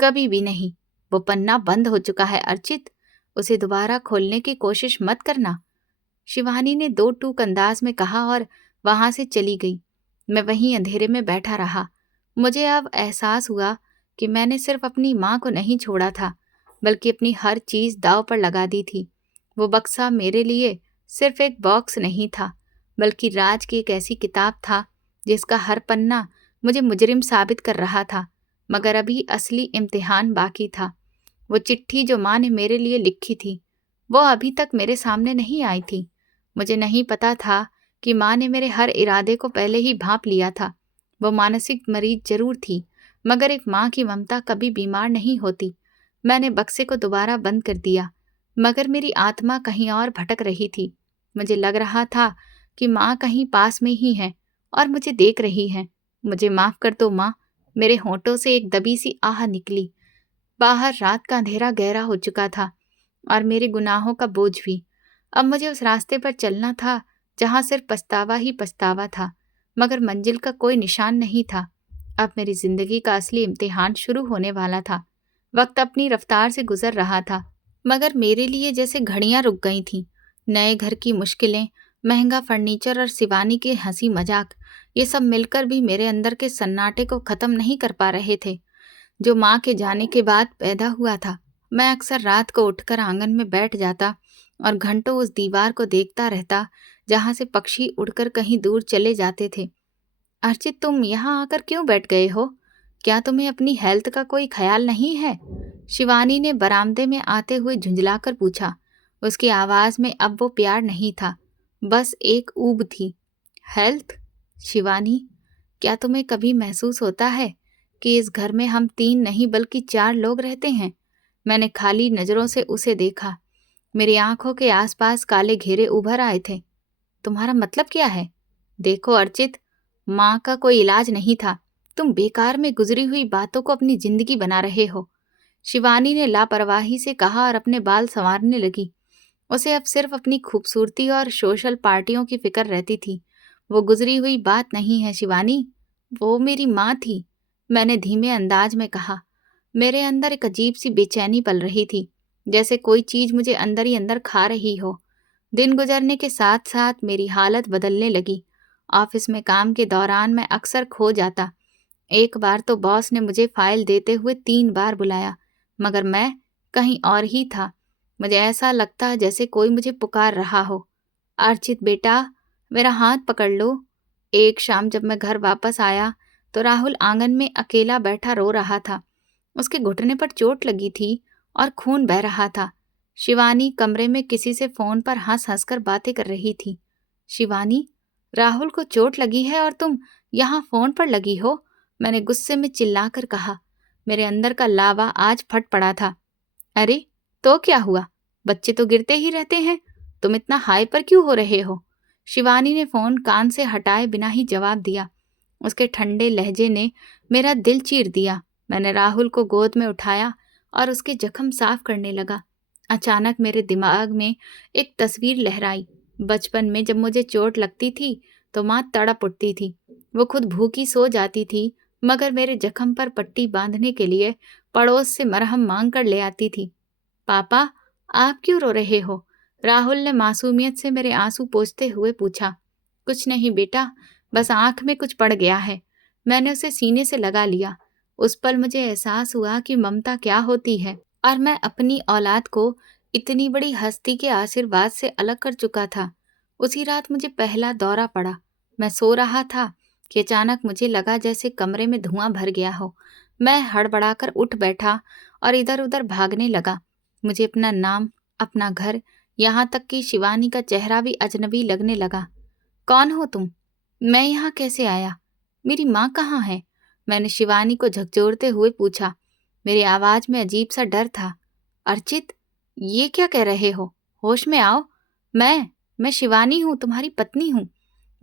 कभी भी नहीं। वो पन्ना बंद हो चुका है अर्चित, उसे दोबारा खोलने की कोशिश मत करना। शिवानी ने दो टूक अंदाज में कहा और वहां से चली गई। मैं वहीं अंधेरे में बैठा रहा। मुझे अब एहसास हुआ कि मैंने सिर्फ अपनी माँ को नहीं छोड़ा था, बल्कि अपनी हर चीज दांव पर लगा दी थी। वो बक्सा मेरे लिए सिर्फ एक बॉक्स नहीं था, बल्कि राज की एक ऐसी किताब था जिसका हर पन्ना मुझे मुजरिम साबित कर रहा था। मगर अभी असली इम्तिहान बाकी था। वो चिट्ठी जो माँ ने मेरे लिए लिखी थी, वो अभी तक मेरे सामने नहीं आई थी। मुझे नहीं पता था कि माँ ने मेरे हर इरादे को पहले ही भांप लिया था। वो मानसिक मरीज जरूर थी, मगर एक माँ की ममता कभी बीमार नहीं होती। मैंने बक्से को दोबारा बंद कर दिया, मगर मेरी आत्मा कहीं और भटक रही थी। मुझे लग रहा था कि माँ कहीं पास में ही है और मुझे देख रही है। मुझे माफ कर दो माँ। मेरे होठों से एक दबी सी आह निकली। बाहर रात का अंधेरा गहरा हो चुका था और मेरे गुनाहों का बोझ भी। अब मुझे उस रास्ते पर चलना था जहां सिर्फ पछतावा ही पछतावा था, मगर मंजिल का कोई निशान नहीं था। अब मेरी जिंदगी का असली इम्तिहान शुरू होने वाला था। वक्त अपनी रफ्तार से गुजर रहा था, मगर मेरे लिए जैसे घड़ियां रुक गई थीं। नए घर की मुश्किलें, महंगा फर्नीचर और शिवानी के हंसी मजाक, ये सब मिलकर भी मेरे अंदर के सन्नाटे को खत्म नहीं कर पा रहे थे, जो माँ के जाने के बाद पैदा हुआ था। मैं अक्सर रात को उठकर आंगन में बैठ जाता और घंटों उस दीवार को देखता रहता जहां से पक्षी उड़कर कहीं दूर चले जाते थे। अर्चित, तुम यहाँ आकर क्यों बैठ गए हो? क्या तुम्हें अपनी हेल्थ का कोई ख्याल नहीं है? शिवानी ने बरामदे में आते हुए झुंझलाकर पूछा। उसकी आवाज में अब वो प्यार नहीं था, बस एक ऊब थी। हेल्थ? शिवानी, क्या तुम्हें कभी महसूस होता है कि इस घर में हम 3 नहीं बल्कि 4 लोग रहते हैं? मैंने खाली नजरों से उसे देखा। मेरी आंखों के आसपास काले घेरे उभर आए थे। तुम्हारा मतलब क्या है? देखो अर्चित, माँ का कोई इलाज नहीं था। तुम बेकार में गुजरी हुई बातों को अपनी जिंदगी बना रहे हो। शिवानी ने लापरवाही से कहा और अपने बाल संवारने लगी। उसे अब सिर्फ अपनी खूबसूरती और सोशल पार्टियों की फिक्र रहती थी। वो गुजरी हुई बात नहीं है शिवानी, वो मेरी माँ थी। मैंने धीमे अंदाज में कहा। मेरे अंदर एक अजीब सी बेचैनी पल रही थी, जैसे कोई चीज मुझे अंदर ही अंदर खा रही हो। दिन गुजरने के साथ साथ मेरी हालत बदलने लगी। ऑफिस में काम के दौरान मैं अक्सर खो जाता। एक बार तो बॉस ने मुझे फाइल देते हुए 3 बार बुलाया, मगर मैं कहीं और ही था। मुझे ऐसा लगता जैसे कोई मुझे पुकार रहा हो। अर्चित बेटा, मेरा हाथ पकड़ लो। एक शाम जब मैं घर वापस आया तो राहुल आंगन में अकेला बैठा रो रहा था। उसके घुटने पर चोट लगी थी और खून बह रहा था। शिवानी कमरे में किसी से फोन पर हंस हंस कर बातें कर रही थी। शिवानी, राहुल को चोट लगी है और तुम यहाँ फोन पर लगी हो? मैंने गुस्से में चिल्लाकर कहा। मेरे अंदर का लावा आज फट पड़ा था। अरे, तो क्या हुआ? बच्चे तो गिरते ही रहते हैं। तुम इतना हाइपर क्यों हो रहे हो? शिवानी ने फोन कान से हटाए बिना ही जवाब दिया। उसके ठंडे लहजे ने मेरा दिल चीर दिया। मैंने राहुल को गोद में उठाया और उसके जख्म साफ करने लगा। अचानक मेरे दिमाग में एक तस्वीर लहराई। बचपन में जब मुझे चोट लगती थी तो माँ तड़प उठती थी। वो खुद भूखी सो जाती थी, मगर मेरे जख्म पर पट्टी बांधने के लिए पड़ोस से मरहम मांग कर ले आती थी। पापा, आप क्यों रो रहे हो? राहुल ने मासूमियत से मेरे आंसू पोंछते हुए पूछा। कुछ नहीं बेटा, बस आंख में कुछ पड़ गया है। मैंने उसे सीने से लगा लिया। उस पल मुझे एहसास हुआ कि ममता क्या होती है, और मैं अपनी औलाद को इतनी बड़ी हस्ती के आशीर्वाद से अलग कर चुका था। उसी रात मुझे पहला दौरा पड़ा। मैं सो रहा था कि अचानक मुझे लगा जैसे कमरे में धुआं भर गया हो। मैं हड़बड़ाकर उठ बैठा और इधर उधर भागने लगा। मुझे अपना नाम, अपना घर, यहाँ तक कि शिवानी का चेहरा भी अजनबी लगने लगा। कौन हो तुम? मैं यहाँ कैसे आया? मेरी माँ कहाँ है? मैंने शिवानी को झकझोरते हुए पूछा। मेरी आवाज में अजीब सा डर था। अर्चित, ये क्या कह रहे हो? होश में आओ। मैं शिवानी हूँ, तुम्हारी पत्नी हूँ।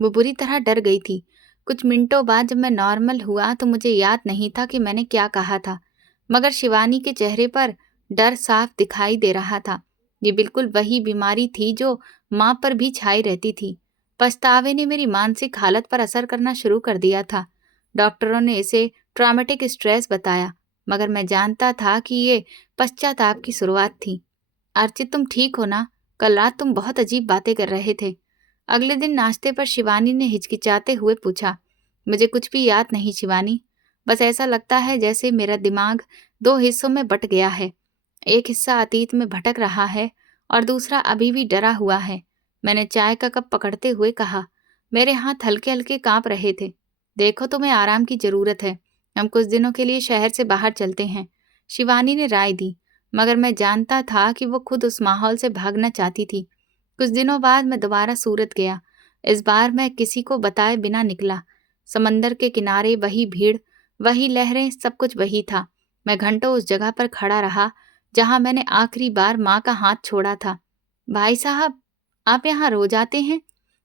वो बुरी तरह डर गई थी। कुछ मिनटों बाद जब मैं नॉर्मल हुआ तो मुझे याद नहीं था कि मैंने क्या कहा था, मगर शिवानी के चेहरे पर डर साफ दिखाई दे रहा था। ये बिल्कुल वही बीमारी थी जो माँ पर भी छाई रहती थी। पछतावे ने मेरी मानसिक हालत पर असर करना शुरू कर दिया था। डॉक्टरों ने इसे ट्रॉमेटिक स्ट्रेस बताया, मगर मैं जानता था कि ये पश्चाताप की शुरुआत थी। अर्चित, तुम ठीक हो ना? कल रात तुम बहुत अजीब बातें कर रहे थे। अगले दिन नाश्ते पर शिवानी ने हिचकिचाते हुए पूछा। मुझे कुछ भी याद नहीं शिवानी, बस ऐसा लगता है जैसे मेरा दिमाग दो हिस्सों में बट गया है। एक हिस्सा अतीत में भटक रहा है और दूसरा अभी भी डरा हुआ है। मैंने चाय का कप पकड़ते हुए कहा। मेरे हाथ हल्के हल्के कांप रहे थे। देखो, तुम्हें आराम की जरूरत है। हम कुछ दिनों के लिए शहर से बाहर चलते हैं, शिवानी ने राय दी, मगर मैं जानता था कि वो खुद उस माहौल से भागना चाहती थी। कुछ दिनों बाद मैं दोबारा सूरत गया। इस बार मैं किसी को बताए बिना निकला। समंदर के किनारे वही भीड़, वही लहरें, सब कुछ वही था। मैं घंटों उस जगह पर खड़ा रहा जहां मैंने आखिरी बार माँ का हाथ छोड़ा था। भाई साहब, आप यहाँ रोज आते हैं?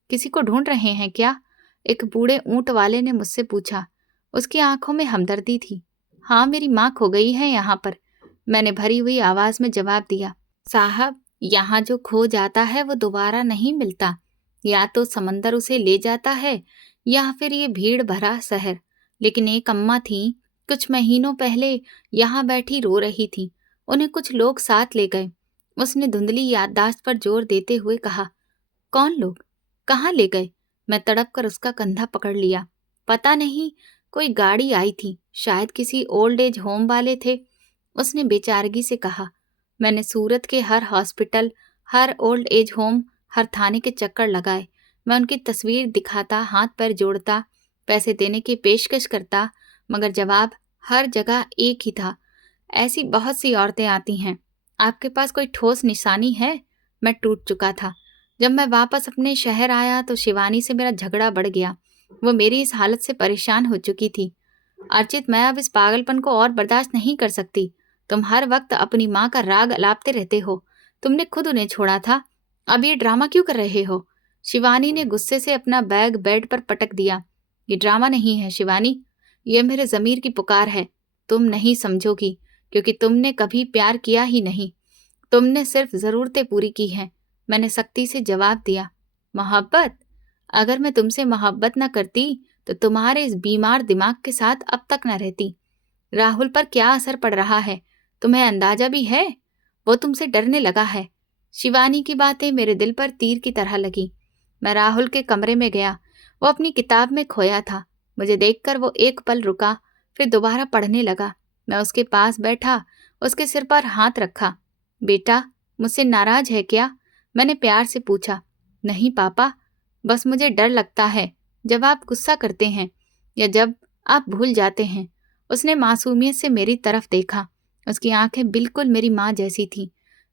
किसी को ढूंढ रहे हैं क्या? एक बूढ़े ऊंट वाले ने मुझसे पूछा। उसकी आंखों में हमदर्दी थी। हाँ, मेरी माँ खो गई है यहाँ पर, मैंने भरी हुई आवाज में जवाब दिया। साहब, यहाँ जो खो जाता है वो दोबारा नहीं मिलता। या तो समंदर उसे ले जाता है या फिर ये भीड़ भरा शहर। लेकिन एक अम्मा थी, कुछ महीनों पहले यहाँ बैठी रो रही थी। उन्हें कुछ लोग साथ ले गए। उसने धुंधली याददाश्त पर जोर देते हुए कहा। कौन लोग? कहाँ ले गए? मैं तड़प कर उसका कंधा पकड़ लिया। पता नहीं, कोई गाड़ी आई थी, शायद किसी ओल्ड एज होम वाले थे, उसने बेचारगी से कहा। मैंने सूरत के हर हॉस्पिटल, हर ओल्ड एज होम, हर थाने के चक्कर लगाए। मैं उनकी तस्वीर दिखाता, हाथ पैर जोड़ता, पैसे देने की पेशकश करता, मगर जवाब हर जगह एक ही था। ऐसी बहुत सी औरतें आती हैं, आपके पास कोई ठोस निशानी है? मैं टूट चुका था। जब मैं वापस अपने शहर आया तो शिवानी से मेरा झगड़ा बढ़ गया। वो मेरी इस हालत से परेशान हो चुकी थी। अर्चित, मैं अब इस पागलपन को और बर्दाश्त नहीं कर सकती। तुम हर वक्त अपनी माँ का राग अलापते रहते हो। तुमने खुद उन्हें छोड़ा था, अब ये ड्रामा क्यों कर रहे हो? शिवानी ने गुस्से से अपना बैग बेड पर पटक दिया। ये ड्रामा नहीं है शिवानी, ये मेरे ज़मीर की पुकार है। तुम नहीं समझोगी, क्योंकि तुमने कभी प्यार किया ही नहीं। तुमने सिर्फ ज़रूरतें पूरी की हैं। मैंने सख्ती से जवाब दिया। मोहब्बत? अगर मैं तुमसे मोहब्बत न करती तो तुम्हारे इस बीमार दिमाग के साथ अब तक न रहती। राहुल पर क्या असर पड़ रहा है, तुम्हें अंदाजा भी है? वो तुमसे डरने लगा है। शिवानी की बातें मेरे दिल पर तीर की तरह लगी। मैं राहुल के कमरे में गया। वो अपनी किताब में खोया था। मुझे देखकर वो एक पल रुका, फिर दोबारा पढ़ने लगा। मैं उसके पास बैठा, उसके सिर पर हाथ रखा। बेटा, मुझसे नाराज है क्या? मैंने प्यार से पूछा। नहीं पापा, बस मुझे डर लगता है जब आप गुस्सा करते हैं या जब आप भूल जाते हैं। उसने मासूमियत से मेरी तरफ देखा। उसकी आंखें बिल्कुल मेरी माँ जैसी थीं।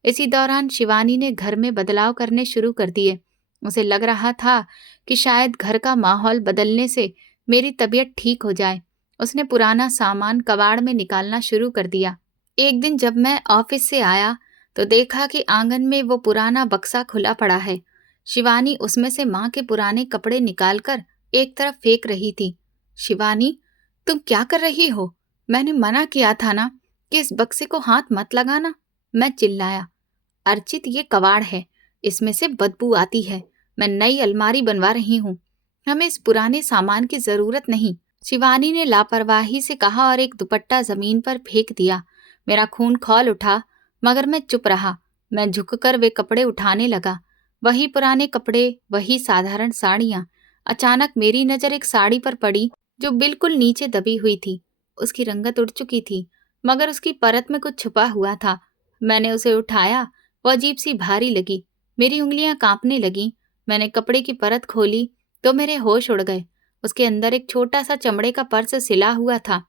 इसी दौरान शिवानी ने घर में बदलाव करने शुरू कर दिए। उसे लग रहा था कि शायद घर का माहौल बदलने से मेरी तबीयत ठीक हो जाए। उसने पुराना सामान कबाड़ में निकालना शुरू कर दिया। एक दिन जब मैं ऑफिस से आया तो देखा कि आंगन में वो पुराना बक्सा खुला पड़ा है। शिवानी उसमें से माँ के पुराने कपड़े निकालकर एक तरफ फेंक रही थी। शिवानी, तुम क्या कर रही हो? मैंने मना किया था ना कि इस बक्से को हाथ मत लगाना, मैं चिल्लाया। अर्चित, ये कबाड़ है, इसमें से बदबू आती है। मैं नई अलमारी बनवा रही हूँ, हमें इस पुराने सामान की जरूरत नहीं, शिवानी ने लापरवाही से कहा और एक दुपट्टा जमीन पर फेंक दिया। मेरा खून खौल उठा, मगर मैं चुप रहा। मैं झुककर वे कपड़े उठाने लगा। वही पुराने कपड़े, वही साधारण साड़ियाँ। अचानक मेरी नजर एक साड़ी पर पड़ी जो बिल्कुल नीचे दबी हुई थी। उसकी रंगत उड़ चुकी थी, मगर उसकी परत में कुछ छुपा हुआ था। मैंने उसे उठाया। वो अजीब सी भारी लगी। मेरी उंगलियां कांपने लगीं। मैंने कपड़े की परत खोली तो मेरे होश उड़ गए। उसके अंदर एक छोटा सा चमड़े का पर्स सिला हुआ था।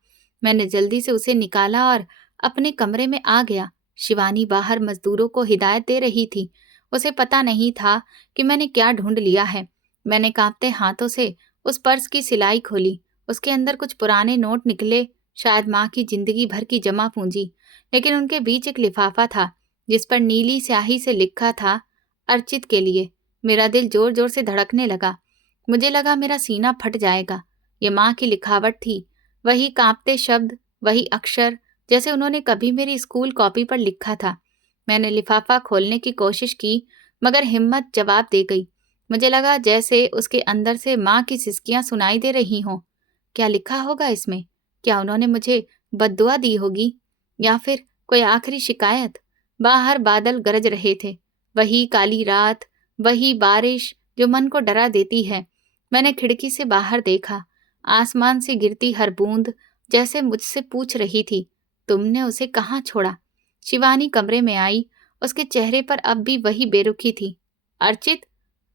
मैंने जल्दी से उसे निकाला और अपने कमरे में आ गया। शिवानी बाहर मजदूरों को हिदायत दे रही थी। उसे पता नहीं था कि मैंने क्या ढूंढ लिया है। मैंने कांपते हाथों से उस पर्स की सिलाई खोली। उसके अंदर कुछ पुराने नोट निकले, शायद माँ की जिंदगी भर की जमा पूंजी। लेकिन उनके बीच एक लिफाफा था जिस पर नीली स्याही से लिखा था, अर्चित के लिए। मेरा दिल जोर जोर से धड़कने लगा। मुझे लगा मेरा सीना फट जाएगा। ये माँ की लिखावट थी, वही कांपते शब्द, वही अक्षर जैसे उन्होंने कभी मेरी स्कूल कॉपी पर लिखा था। मैंने लिफाफा खोलने की कोशिश की, मगर हिम्मत जवाब दे गई। मुझे लगा जैसे उसके अंदर से माँ की सिसकियां सुनाई दे रही हों। क्या लिखा होगा इसमें? क्या उन्होंने मुझे बद्दुआ दी होगी, या फिर कोई आखिरी शिकायत? बाहर बादल गरज रहे थे। वही काली रात, वही बारिश जो मन को डरा देती है। मैंने खिड़की से बाहर देखा। आसमान से गिरती हर बूंद जैसे मुझसे पूछ रही थी, तुमने उसे कहाँ छोड़ा? शिवानी कमरे में आई। उसके चेहरे पर अब भी वही बेरुखी थी। अर्चित,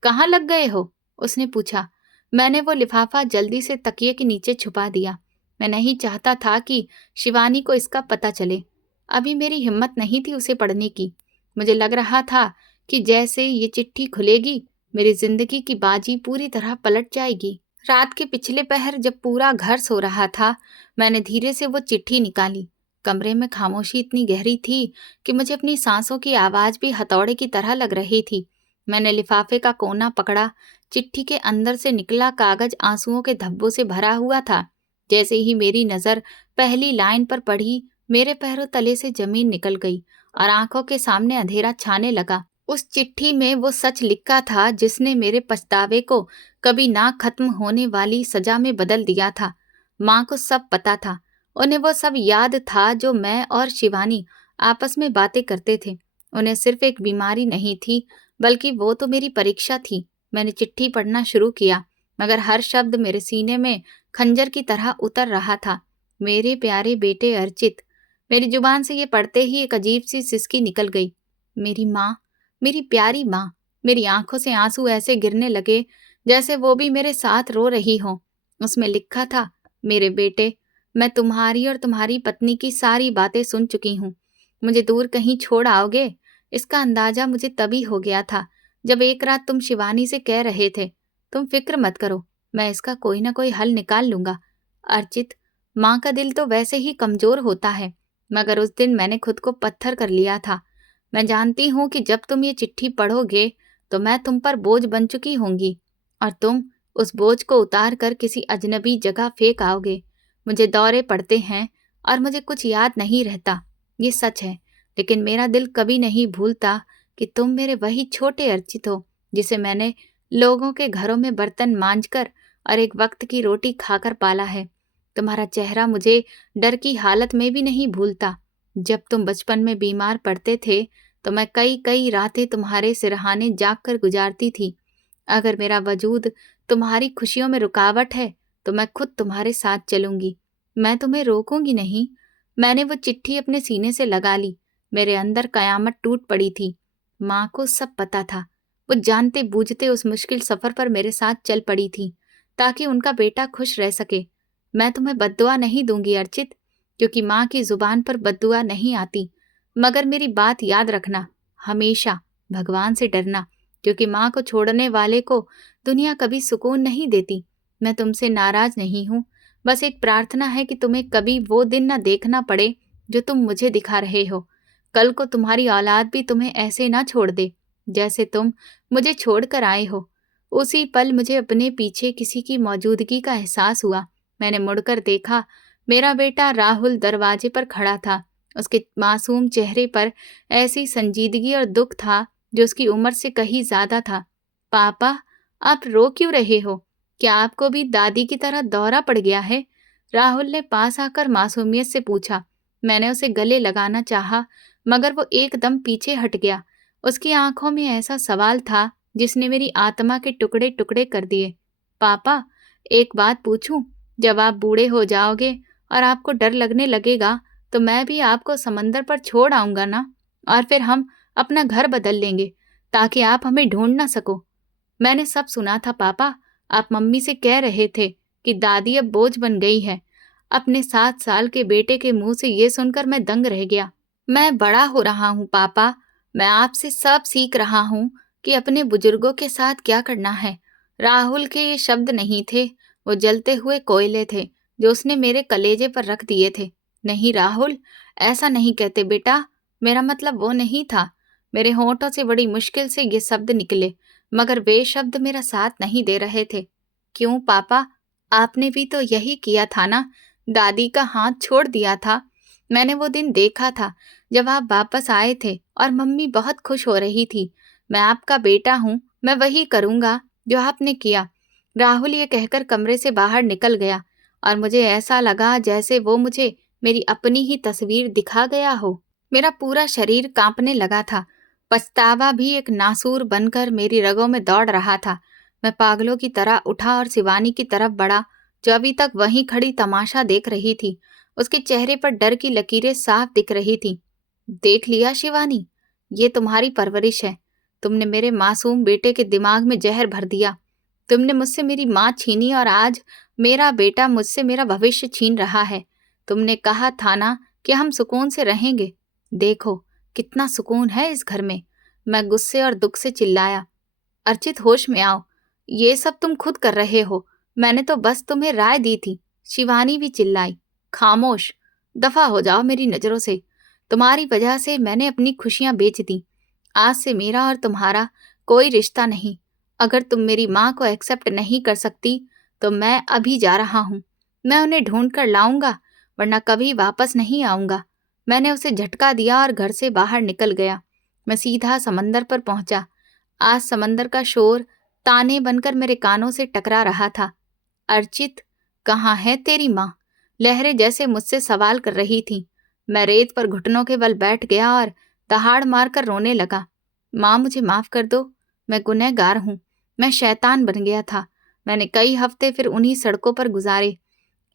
कहाँ लग गए हो? उसने पूछा। मैंने वो लिफाफा जल्दी से तकिए के नीचे छुपा दिया। मैं नहीं चाहता था कि शिवानी को इसका पता चले। अभी मेरी हिम्मत नहीं थी उसे पढ़ने की। मुझे लग रहा था कि जैसे ये चिट्ठी खुलेगी, मेरी जिंदगी की बाजी पूरी तरह पलट जाएगी। रात के पिछले पहर जब पूरा घर सो रहा था, मैंने धीरे से वो चिट्ठी निकाली। कमरे में खामोशी इतनी गहरी थी कि मुझे अपनी सांसों की आवाज भी हथौड़े की तरह लग रही थी। मैंने लिफाफे का कोना पकड़ा। चिट्ठी के अंदर से निकला कागज आंसुओं के धब्बों से भरा हुआ था। जैसे ही मेरी नजर पहली लाइन पर पड़ी, मेरे पैरों तले से जमीन निकल गई और आंखों के सामने अंधेरा छाने लगा। उस चिट्ठी में वो सच लिखा था जिसने मेरे पछतावे को कभी ना खत्म होने वाली सजा में बदल दिया था। माँ को सब पता था। उन्हें वो सब याद था जो मैं और शिवानी आपस में बातें करते थे। उन्हें सिर्फ एक बीमारी नहीं थी, बल्कि वो तो मेरी परीक्षा थी। मैंने चिट्ठी पढ़ना शुरू किया, मगर हर शब्द मेरे सीने में खंजर की तरह उतर रहा था। मेरे प्यारे बेटे अर्चित। मेरी जुबान से ये पढ़ते ही एक अजीब सी सिसकी निकल गई। मेरी माँ, मेरी प्यारी माँ। मेरी आंखों से आंसू ऐसे गिरने लगे जैसे वो भी मेरे साथ रो रही हो। उसमें लिखा था, मेरे बेटे, मैं तुम्हारी और तुम्हारी पत्नी की सारी बातें सुन चुकी हूँ। मुझे दूर कहीं छोड़ आओगे, इसका अंदाजा मुझे तभी हो गया था जब एक रात तुम शिवानी से कह रहे थे, तुम फिक्र मत करो, मैं इसका कोई ना कोई हल निकाल लूंगा। अर्चित, माँ का दिल तो वैसे ही कमजोर होता है, मगर उस दिन मैंने खुद को पत्थर कर लिया था। मैं जानती हूँ कि जब तुम ये चिट्ठी पढ़ोगे तो मैं तुम पर बोझ बन चुकी होंगी और तुम उस बोझ को उतार कर किसी अजनबी जगह फेंक आओगे। मुझे दौरे पड़ते हैं और मुझे कुछ याद नहीं रहता, ये सच है, लेकिन मेरा दिल कभी नहीं भूलता कि तुम मेरे वही छोटे अर्चित हो जिसे मैंने लोगों के घरों में बर्तन मांजकर और एक वक्त की रोटी खाकर पाला है। तुम्हारा चेहरा मुझे डर की हालत में भी नहीं भूलता। जब तुम बचपन में बीमार पड़ते थे तो मैं कई कई रातें तुम्हारे सिरहाने जाग कर गुजारती थी। अगर मेरा वजूद तुम्हारी खुशियों में रुकावट है तो मैं खुद तुम्हारे साथ चलूंगी, मैं तुम्हें रोकूंगी नहीं। मैंने वो चिट्ठी अपने सीने से लगा ली। मेरे अंदर कयामत टूट पड़ी थी। माँ को सब पता था। वो जानते बूझते उस मुश्किल सफर पर मेरे साथ चल पड़ी थी ताकि उनका बेटा खुश रह सके। मैं तुम्हें बद्दुआ नहीं दूंगी अर्चित, क्योंकि माँ की जुबान पर बद्दुआ नहीं आती। मगर मेरी बात याद रखना, हमेशा भगवान से डरना, क्योंकि माँ को छोड़ने वाले को दुनिया कभी सुकून नहीं देती। मैं तुमसे नाराज नहीं हूँ, बस एक प्रार्थना है कि तुम्हें कभी वो दिन न देखना पड़े जो तुम मुझे दिखा रहे हो। कल को तुम्हारी औलाद भी तुम्हें ऐसे ना छोड़ दे जैसे तुम मुझे छोड़कर आए हो। उसी पल मुझे अपने पीछे किसी की मौजूदगी का एहसास हुआ। मैंने मुड़कर देखा। मेरा बेटा राहुल दरवाजे पर खड़ा था। उसके मासूम चेहरे पर ऐसी संजीदगी और दुख था जो उसकी उम्र से कहीं ज्यादा था। पापा, आप रो क्यों रहे हो? क्या आपको भी दादी की तरह दौरा पड़ गया है? राहुल ने पास आकर मासूमियत से पूछा। मैंने उसे गले लगाना चाहा, मगर वो एकदम पीछे हट गया। उसकी आंखों में ऐसा सवाल था जिसने मेरी आत्मा के टुकड़े टुकड़े कर दिए। पापा, एक बात पूछूं? जब आप बूढ़े हो जाओगे और आपको डर लगने लगेगा तो मैं भी आपको समंदर पर छोड़ आऊंगा ना, और फिर हम अपना घर बदल लेंगे ताकि आप हमें ढूंढ ना सको। मैंने सब सुना था पापा। आप मम्मी से कह रहे थे कि दादी अब बोझ बन गई है। अपने 7 साल के बेटे के मुंह से ये सुनकर मैं दंग रह गया। मैं बड़ा हो रहा हूँ पापा। मैं आपसे सब सीख रहा हूँ कि अपने बुजुर्गों के साथ क्या करना है। राहुल के ये शब्द नहीं थे, वो जलते हुए कोयले थे जो उसने मेरे कलेजे पर रख दिए थे। नहीं राहुल, ऐसा नहीं कहते बेटा, मेरा मतलब वो नहीं था। मेरे होंठों से बड़ी मुश्किल से ये शब्द निकले, मगर वे शब्द मेरा साथ नहीं दे रहे थे। क्यों पापा, आपने भी तो यही किया था ना, दादी का हाथ छोड़ दिया था। मैंने वो दिन देखा था जब आप वापस आए थे और मम्मी बहुत खुश हो रही थी। मैं आपका बेटा हूँ, मैं वही करूँगा जो आपने किया। राहुल ये कहकर कमरे से बाहर निकल गया और मुझे ऐसा लगा जैसे वो मुझे मेरी अपनी ही तस्वीर दिखा गया हो। मेरा पूरा शरीर कांपने लगा था। पछतावा भी एक नासूर बनकर मेरी रगों में दौड़ रहा था। मैं पागलों की तरह उठा और शिवानी की तरफ बढ़ा, जो अभी तक वहीं खड़ी तमाशा देख रही थी। उसके चेहरे पर डर की लकीरें साफ दिख रही थी। देख लिया शिवानी, ये तुम्हारी परवरिश है। तुमने मेरे मासूम बेटे के दिमाग में जहर भर दिया। तुमने मुझसे मेरी माँ छीनी और आज मेरा बेटा मुझसे मेरा भविष्य छीन रहा है। तुमने कहा था ना कि हम सुकून से रहेंगे। देखो कितना सुकून है इस घर में। मैं गुस्से और दुख से चिल्लाया, अर्चित होश में आओ, ये सब तुम खुद कर रहे हो। मैंने तो बस तुम्हें राय दी थी। शिवानी भी चिल्लाई, खामोश, दफा हो जाओ मेरी नजरों से। तुम्हारी वजह से मैंने अपनी खुशियां बेच दी। आज से मेरा और तुम्हारा कोई रिश्ता नहीं। अगर तुम मेरी माँ को एक्सेप्ट नहीं कर सकती तो मैं अभी जा रहा हूँ। मैं उन्हें ढूंढ कर लाऊंगा, वरना कभी वापस नहीं आऊंगा। मैंने उसे झटका दिया और घर से बाहर निकल गया। मैं सीधा समंदर पर पहुंचा। आज समंदर का शोर ताने बनकर मेरे कानों से टकरा रहा था। अर्चित, कहाँ है तेरी माँ? लहरें जैसे मुझसे सवाल कर रही थीं। मैं रेत पर घुटनों के बल बैठ गया और दहाड़ मारकर रोने लगा। माँ, मुझे माफ कर दो। मैं गुनहगार हूँ। मैं शैतान बन गया था। मैंने कई हफ्ते फिर उन्हीं सड़कों पर गुजारे।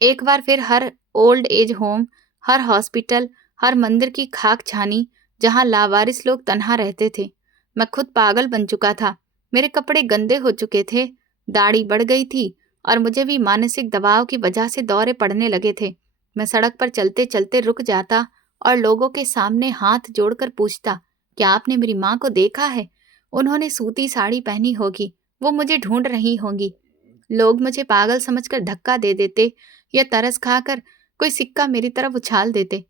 एक बार फिर हर ओल्ड एज होम, हर हॉस्पिटल, हर मंदिर की खाक छानी जहां लावारिस लोग तन्हा रहते थे। मैं खुद पागल बन चुका था। मेरे कपड़े गंदे हो चुके थे, दाढ़ी बढ़ गई थी और मुझे भी मानसिक दबाव की वजह से दौरे पड़ने लगे थे। मैं सड़क पर चलते चलते रुक जाता और लोगों के सामने हाथ जोड़कर पूछता, क्या आपने मेरी माँ को देखा है? उन्होंने सूती साड़ी पहनी होगी, वो मुझे ढूंढ रही होंगी। लोग मुझे पागल समझकर धक्का दे देते या तरस खाकर कोई सिक्का मेरी तरफ उछाल देते।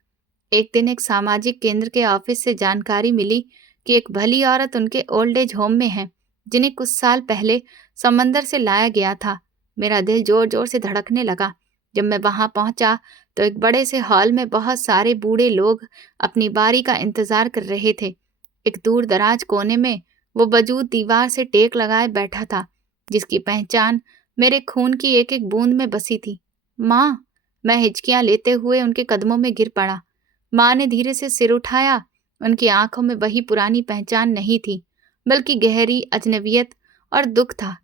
एक दिन एक सामाजिक केंद्र के ऑफिस से जानकारी मिली कि एक भली औरत उनके ओल्ड एज होम में है, जिन्हें कुछ साल पहले समंदर से लाया गया था। मेरा दिल जोर जोर से धड़कने लगा। जब मैं वहां पहुंचा तो एक बड़े से हॉल में बहुत सारे बूढ़े लोग अपनी बारी का इंतजार कर रहे थे। एक दूर दराज कोने में वो वजूद दीवार से टेक लगाए बैठा था, जिसकी पहचान मेरे खून की एक एक बूंद में बसी थी। माँ, मैं हिचकियां लेते हुए उनके कदमों में गिर पड़ा। माँ ने धीरे से सिर उठाया। उनकी आंखों में वही पुरानी पहचान नहीं थी, बल्कि गहरी अजनबियत और दुख था।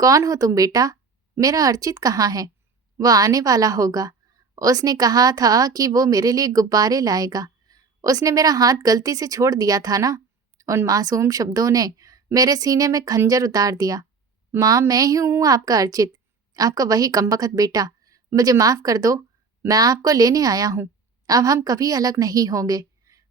कौन हो तुम बेटा? मेरा अर्चित कहाँ है? वो आने वाला होगा। उसने कहा था कि वो मेरे लिए गुब्बारे लाएगा। उसने मेरा हाथ गलती से छोड़ दिया था ना। उन मासूम शब्दों ने मेरे सीने में खंजर उतार दिया। माँ, मैं ही हूँ आपका अर्चित, आपका वही कमबख्त बेटा। मुझे माफ कर दो, मैं आपको लेने आया हूँ। अब हम कभी अलग नहीं होंगे।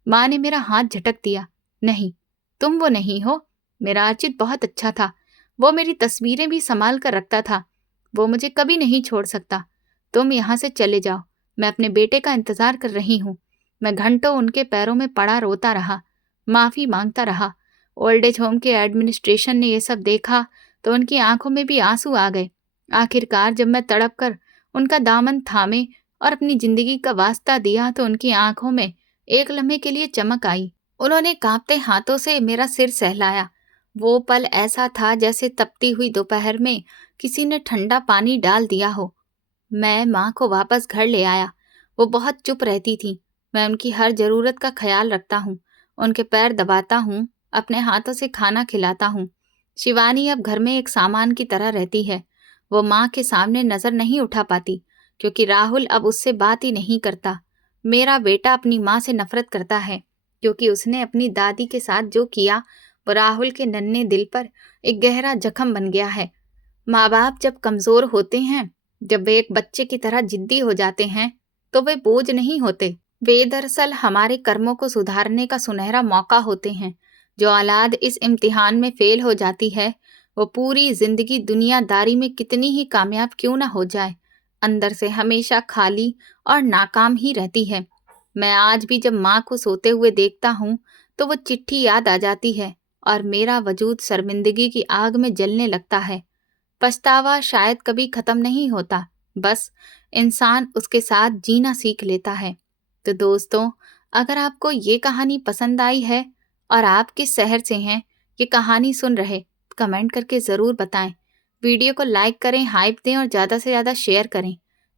माँ ने मेरा हाथ झटक दिया। नहीं, तुम वो नहीं हो। मेरा अर्चित बहुत अच्छा था। वो मेरी तस्वीरें भी संभाल कर रखता था। वो मुझे कभी नहीं छोड़ सकता। तुम यहाँ से चले जाओ। मैं अपने बेटे का इंतजार कर रही हूँ। मैं घंटों उनके पैरों में पड़ा रोता रहा, माफी मांगता रहा। ओल्ड एज होम के एडमिनिस्ट्रेशन ने यह सब देखा तो उनकी आंखों में भी आंसू आ गए। आखिरकार जब मैं तड़प कर उनका दामन थामे और अपनी जिंदगी का वास्ता दिया तो उनकी आंखों में एक लम्हे के लिए चमक आई। उन्होंने कांपते हाथों से मेरा सिर सहलाया। वो पल ऐसा था जैसे तपती हुई दोपहर में किसी ने ठंडा पानी डाल दिया हो। मैं माँ को वापस घर ले आया। वो बहुत चुप रहती थी। मैं उनकी हर जरूरत का ख्याल रखता हूँ, उनके पैर दबाता हूँ, अपने हाथों से खाना खिलाता हूँ। शिवानी अब घर में एक सामान की तरह रहती है। वो माँ के सामने नजर नहीं उठा पाती, क्योंकि राहुल अब उससे बात ही नहीं करता। मेरा बेटा अपनी माँ से नफरत करता है, क्योंकि उसने अपनी दादी के साथ जो किया वो राहुल के नन्हे दिल पर एक गहरा जख्म बन गया है। माँ बाप जब कमजोर होते हैं, जब वे एक बच्चे की तरह जिद्दी हो जाते हैं, तो वे बोझ नहीं होते। वे दरअसल हमारे कर्मों को सुधारने का सुनहरा मौका होते हैं। जो औलाद इस इम्तिहान में फेल हो जाती है, वो पूरी जिंदगी दुनियादारी में कितनी ही कामयाब क्यों ना हो जाए, अंदर से हमेशा खाली और नाकाम ही रहती है। मैं आज भी जब माँ को सोते हुए देखता हूँ तो वो चिट्ठी याद आ जाती है और मेरा वजूद शर्मिंदगी की आग में जलने लगता है। पछतावा शायद कभी खत्म नहीं होता, बस इंसान उसके साथ जीना सीख लेता है। तो दोस्तों, अगर आपको ये कहानी पसंद आई है और आप किस शहर से हैं ये कहानी सुन रहे, कमेंट करके ज़रूर बताएं। वीडियो को लाइक करें, हाइप दें और ज़्यादा से ज़्यादा शेयर करें।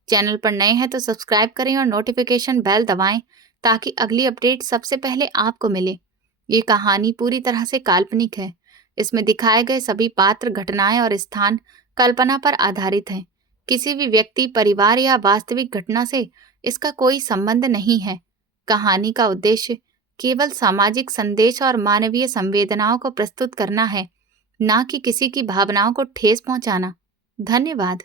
चैनल पर नए हैं तो सब्सक्राइब करें और नोटिफिकेशन बेल दबाएं, ताकि अगली अपडेट सबसे पहले आपको मिले। ये कहानी पूरी तरह से काल्पनिक है। इसमें दिखाए गए सभी पात्र, घटनाएं और स्थान कल्पना पर आधारित हैं। किसी भी व्यक्ति, परिवार या वास्तविक घटना से इसका कोई संबंध नहीं है। कहानी का उद्देश्य केवल सामाजिक संदेश और मानवीय संवेदनाओं को प्रस्तुत करना है, ना कि किसी की भावनाओं को ठेस पहुंचाना। धन्यवाद।